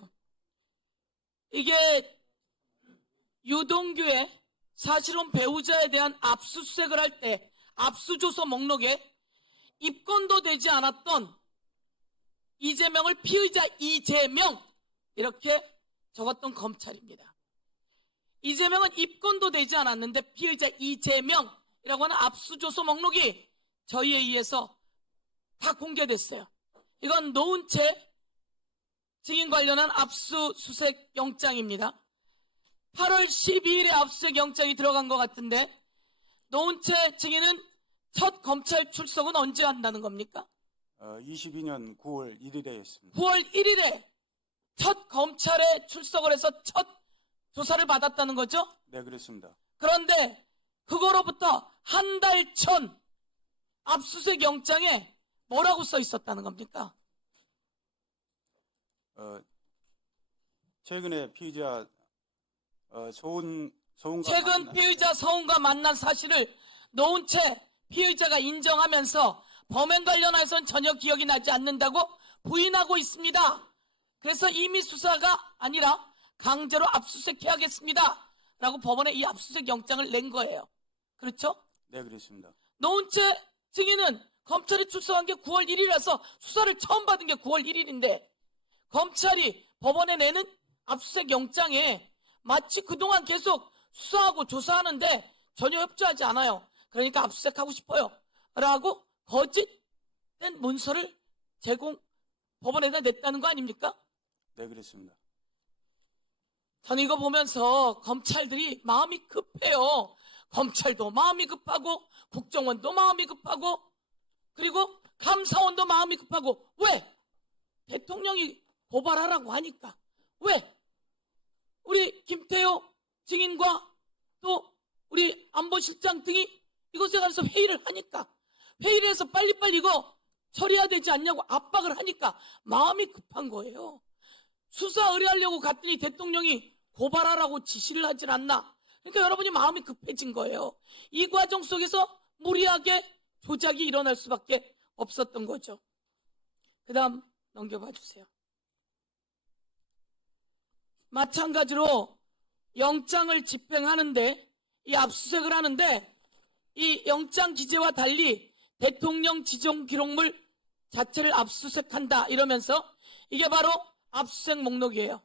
이게 유동규의 사실혼 배우자에 대한 압수수색을 할 때 압수조서 목록에 입건도 되지 않았던 이재명을 피의자 이재명 이렇게 적었던 검찰입니다. 이재명은 입건도 되지 않았는데 피의자 이재명이라고 하는 압수조서 목록이 저희에 의해서 다 공개됐어요. 이건 노은채 증인 관련한 압수수색 영장입니다. 8월 12일에 압수수색 영장이 들어간 것 같은데 노은채 증인은 첫 검찰 출석은 언제 한다는 겁니까? 22년 9월 1일에였습니다. 9월 1일에 첫 검찰에 출석을 해서 첫 조사를 받았다는 거죠? 네, 그렇습니다. 그런데 그거로부터 한 달 전 압수수색 영장에 뭐라고 써 있었다는 겁니까? 최근에 피의자 서운과 최근 피의자 서운과 만난 사실을 노은채 피의자가 인정하면서 범행 관련해서는 전혀 기억이 나지 않는다고 부인하고 있습니다. 그래서 임의 수사가 아니라 강제로 압수수색해야겠습니다. 라고 법원에 이 압수수색 영장을 낸 거예요. 그렇죠? 네, 그렇습니다. 노은채 증인은 검찰이 출석한 게 9월 1일이라서 수사를 처음 받은 게 9월 1일인데 검찰이 법원에 내는 압수수색 영장에 마치 그동안 계속 수사하고 조사하는데 전혀 협조하지 않아요. 그러니까 압수수색하고 싶어요. 라고 거짓된 문서를 법원에다 냈다는 거 아닙니까? 네, 그렇습니다. 저는 이거 보면서 검찰들이 마음이 급해요. 검찰도 마음이 급하고 국정원도 마음이 급하고 그리고 감사원도 마음이 급하고 왜? 대통령이 고발하라고 하니까 왜? 우리 김태효 증인과 또 우리 안보실장 등이 이것에 관해서 회의를 하니까 회의를 해서 빨리빨리 이거 처리해야 되지 않냐고 압박을 하니까 마음이 급한 거예요. 수사 의뢰하려고 갔더니 대통령이 고발하라고 지시를 하질 않나. 그러니까 여러분이 마음이 급해진 거예요. 이 과정 속에서 무리하게 조작이 일어날 수밖에 없었던 거죠. 그 다음 넘겨봐 주세요. 마찬가지로 영장을 집행하는데 이 압수수색을 하는데 이 영장 기재와 달리 대통령 지정 기록물 자체를 압수수색한다 이러면서 이게 바로 압수수색 목록이에요.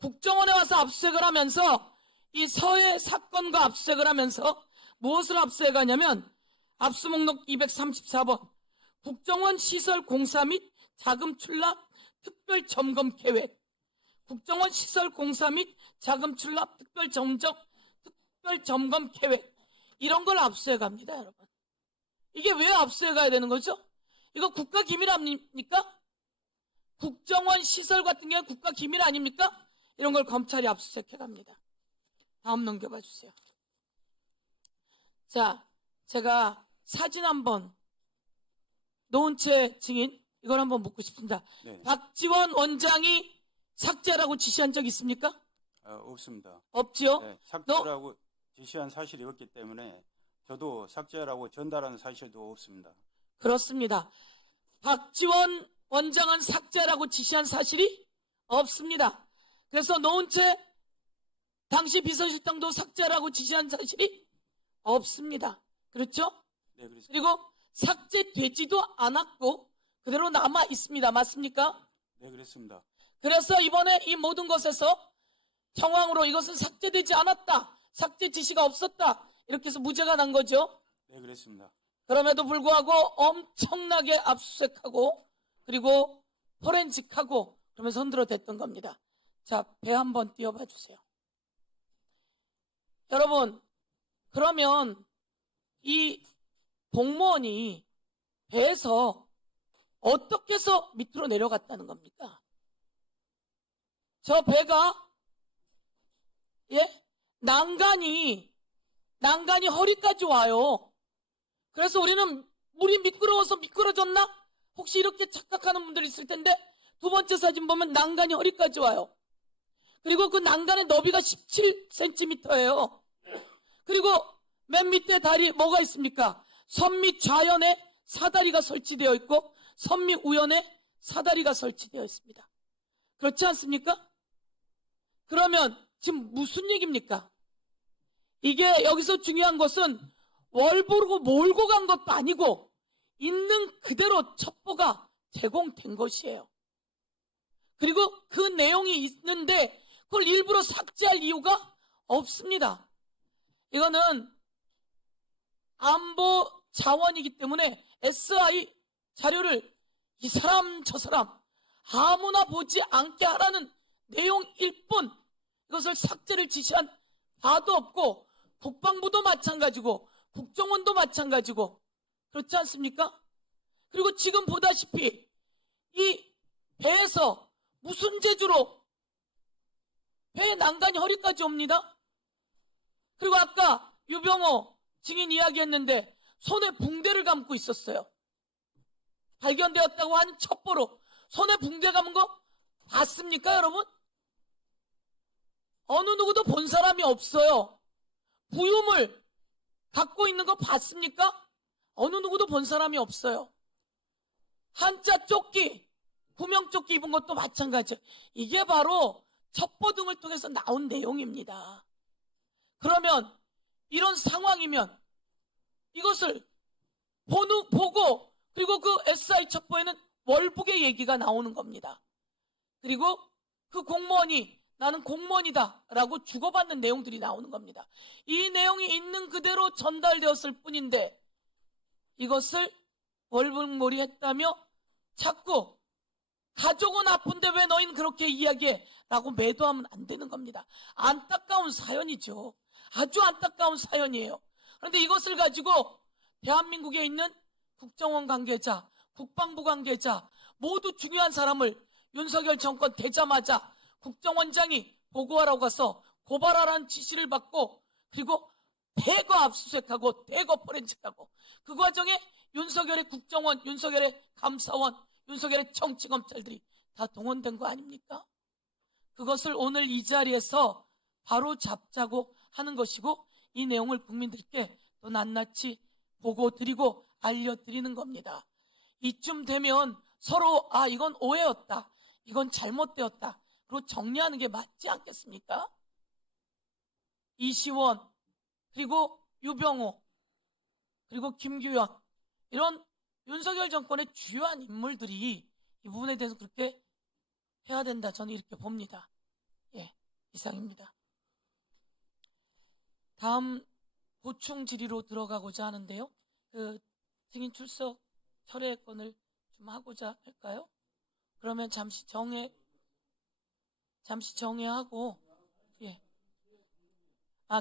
국정원에 와서 압수수색을 하면서 이 서해 사건과 압수수색을 하면서 무엇을 압수해 가냐면 압수 목록 234번 국정원 시설 공사 및 자금 출납 특별 점검 계획, 국정원 시설 공사 및 자금 출납 특별 점검 계획, 이런 걸 압수해 갑니다, 여러분. 이게 왜 압수해 가야 되는 거죠? 이거 국가 기밀 아닙니까? 국정원 시설 같은 게 국가 기밀 아닙니까? 이런 걸 검찰이 압수수색해 갑니다. 다음 넘겨봐 주세요. 자, 제가 사진 한번, 노은채 증인, 이걸 한번 묻고 싶습니다. 네. 박지원 원장이 삭제하라고 지시한 적 있습니까? 없습니다. 없지요? 네, 삭제라고 지시한 사실이 없기 때문에 저도 삭제하라고 전달한 사실도 없습니다. 그렇습니다. 박지원 원장은 삭제하라고 지시한 사실이 없습니다. 그래서 노은채 당시 비서실장도 삭제하라고 지시한 사실이 없습니다. 그렇죠? 네, 그렇습니다. 그리고 삭제되지도 않았고 그대로 남아 있습니다. 맞습니까? 네, 그렇습니다. 그래서 이번에 이 모든 것에서 정황으로 이것은 삭제되지 않았다, 삭제 지시가 없었다, 이렇게 해서 무죄가 난 거죠. 네, 그렇습니다. 그럼에도 불구하고 엄청나게 압수수색하고 그리고 포렌식하고 그러면서 흔들어 댔던 겁니다. 자, 배 한번 띄워봐 주세요. 여러분, 그러면 이 공무원이 배에서 어떻게 해서 밑으로 내려갔다는 겁니까? 저 배가 난간이 허리까지 와요. 그래서 우리는 물이 미끄러워서 미끄러졌나? 혹시 이렇게 착각하는 분들이 있을 텐데, 두 번째 사진 보면 난간이 허리까지 와요. 그리고 그 난간의 너비가 17cm예요. 그리고 맨 밑에 다리 뭐가 있습니까? 선밑 좌연에 사다리가 설치되어 있고 선밑 우연에 사다리가 설치되어 있습니다. 그렇지 않습니까? 그러면 지금 무슨 얘기입니까? 이게 여기서 중요한 것은 월부르고 몰고 간 것도 아니고 있는 그대로 첩보가 제공된 것이에요. 그리고 그 내용이 있는데 그걸 일부러 삭제할 이유가 없습니다. 이거는 안보 자원이기 때문에 SI 자료를 이 사람 저 사람 아무나 보지 않게 하라는 내용일 뿐 이것을 삭제를 지시한 바도 없고 국방부도 마찬가지고 국정원도 마찬가지고 그렇지 않습니까? 그리고 지금 보다시피 이 배에서 무슨 재주로 배 난간이 허리까지 옵니다. 그리고 아까 유병호 증인 이야기했는데 손에 붕대를 감고 있었어요. 발견되었다고 하는 첩보로 손에 붕대 감은 거 봤습니까, 여러분? 어느 누구도 본 사람이 없어요. 부유물 갖고 있는 거 봤습니까? 어느 누구도 본 사람이 없어요. 한자 조끼, 구명조끼 입은 것도 마찬가지예요. 이게 바로 첩보 등을 통해서 나온 내용입니다. 그러면 이런 상황이면 이것을 보고 그리고 그 SI 첩보에는 월북의 얘기가 나오는 겁니다. 그리고 그 공무원이 나는 공무원이다 라고 주고받는 내용들이 나오는 겁니다. 이 내용이 있는 그대로 전달되었을 뿐인데 이것을 월북몰이 했다며 자꾸 가족은 아픈데 왜 너희는 그렇게 이야기해? 라고 매도하면 안 되는 겁니다. 안타까운 사연이죠. 아주 안타까운 사연이에요. 그런데 이것을 가지고 대한민국에 있는 국정원 관계자, 국방부 관계자 모두 중요한 사람을 윤석열 정권 되자마자 국정원장이 보고하라고 가서 고발하라는 지시를 받고 그리고 대거 압수수색하고 대거 포렌식하고 그 과정에 윤석열의 국정원, 윤석열의 감사원, 윤석열의 정치검찰들이 다 동원된 거 아닙니까? 그것을 오늘 이 자리에서 바로 잡자고 하는 것이고 이 내용을 국민들께 또 낱낱이 보고드리고 알려드리는 겁니다. 이쯤 되면 서로 이건 오해였다, 이건 잘못되었다 그리고 정리하는 게 맞지 않겠습니까? 이시원 그리고 유병호 그리고 김규현 이런 윤석열 정권의 주요한 인물들이 이 부분에 대해서 그렇게 해야 된다 저는 이렇게 봅니다. 예, 이상입니다. 다음 보충 질의로 들어가고자 하는데요. 그 증인 출석 철회권을 좀 하고자 할까요? 그러면 잠시 정회하고, 예.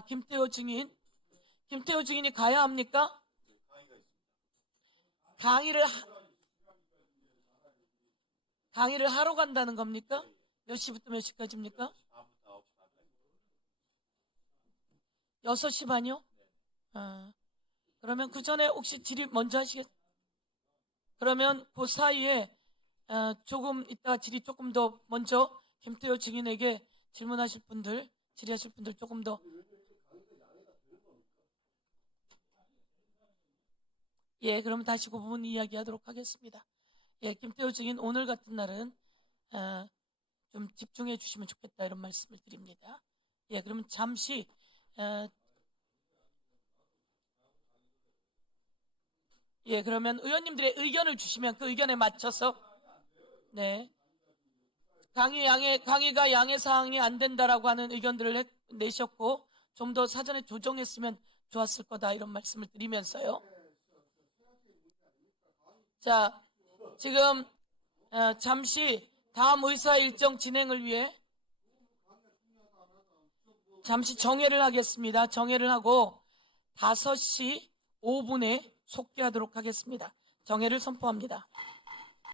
김태호 증인이 가야 합니까? 강의를 하러 간다는 겁니까? 몇 시부터 몇 시까지입니까? 6시 반이요? 그러면 그 전에 혹시 질의 먼저 그러면 그 사이에 조금 이따 질의 조금 더 먼저 김태호 증인에게 질의하실 분들 조금 더. 예, 그럼 다시 그 부분 이야기하도록 하겠습니다. 예, 김태호 증인 오늘 같은 날은 좀 집중해 주시면 좋겠다 이런 말씀을 드립니다. 예, 그러면 잠시 예, 그러면 의원님들의 의견을 주시면 그 의견에 맞춰서 네. 강의가 양해 사항이 안 된다라고 하는 의견들을 내셨고 좀 더 사전에 조정했으면 좋았을 거다 이런 말씀을 드리면서요. 자, 지금 잠시 다음 의사 일정 진행을 위해 잠시 정회를 하겠습니다. 정회를 하고 5시 5분에 속개하도록 하겠습니다. 정회를 선포합니다.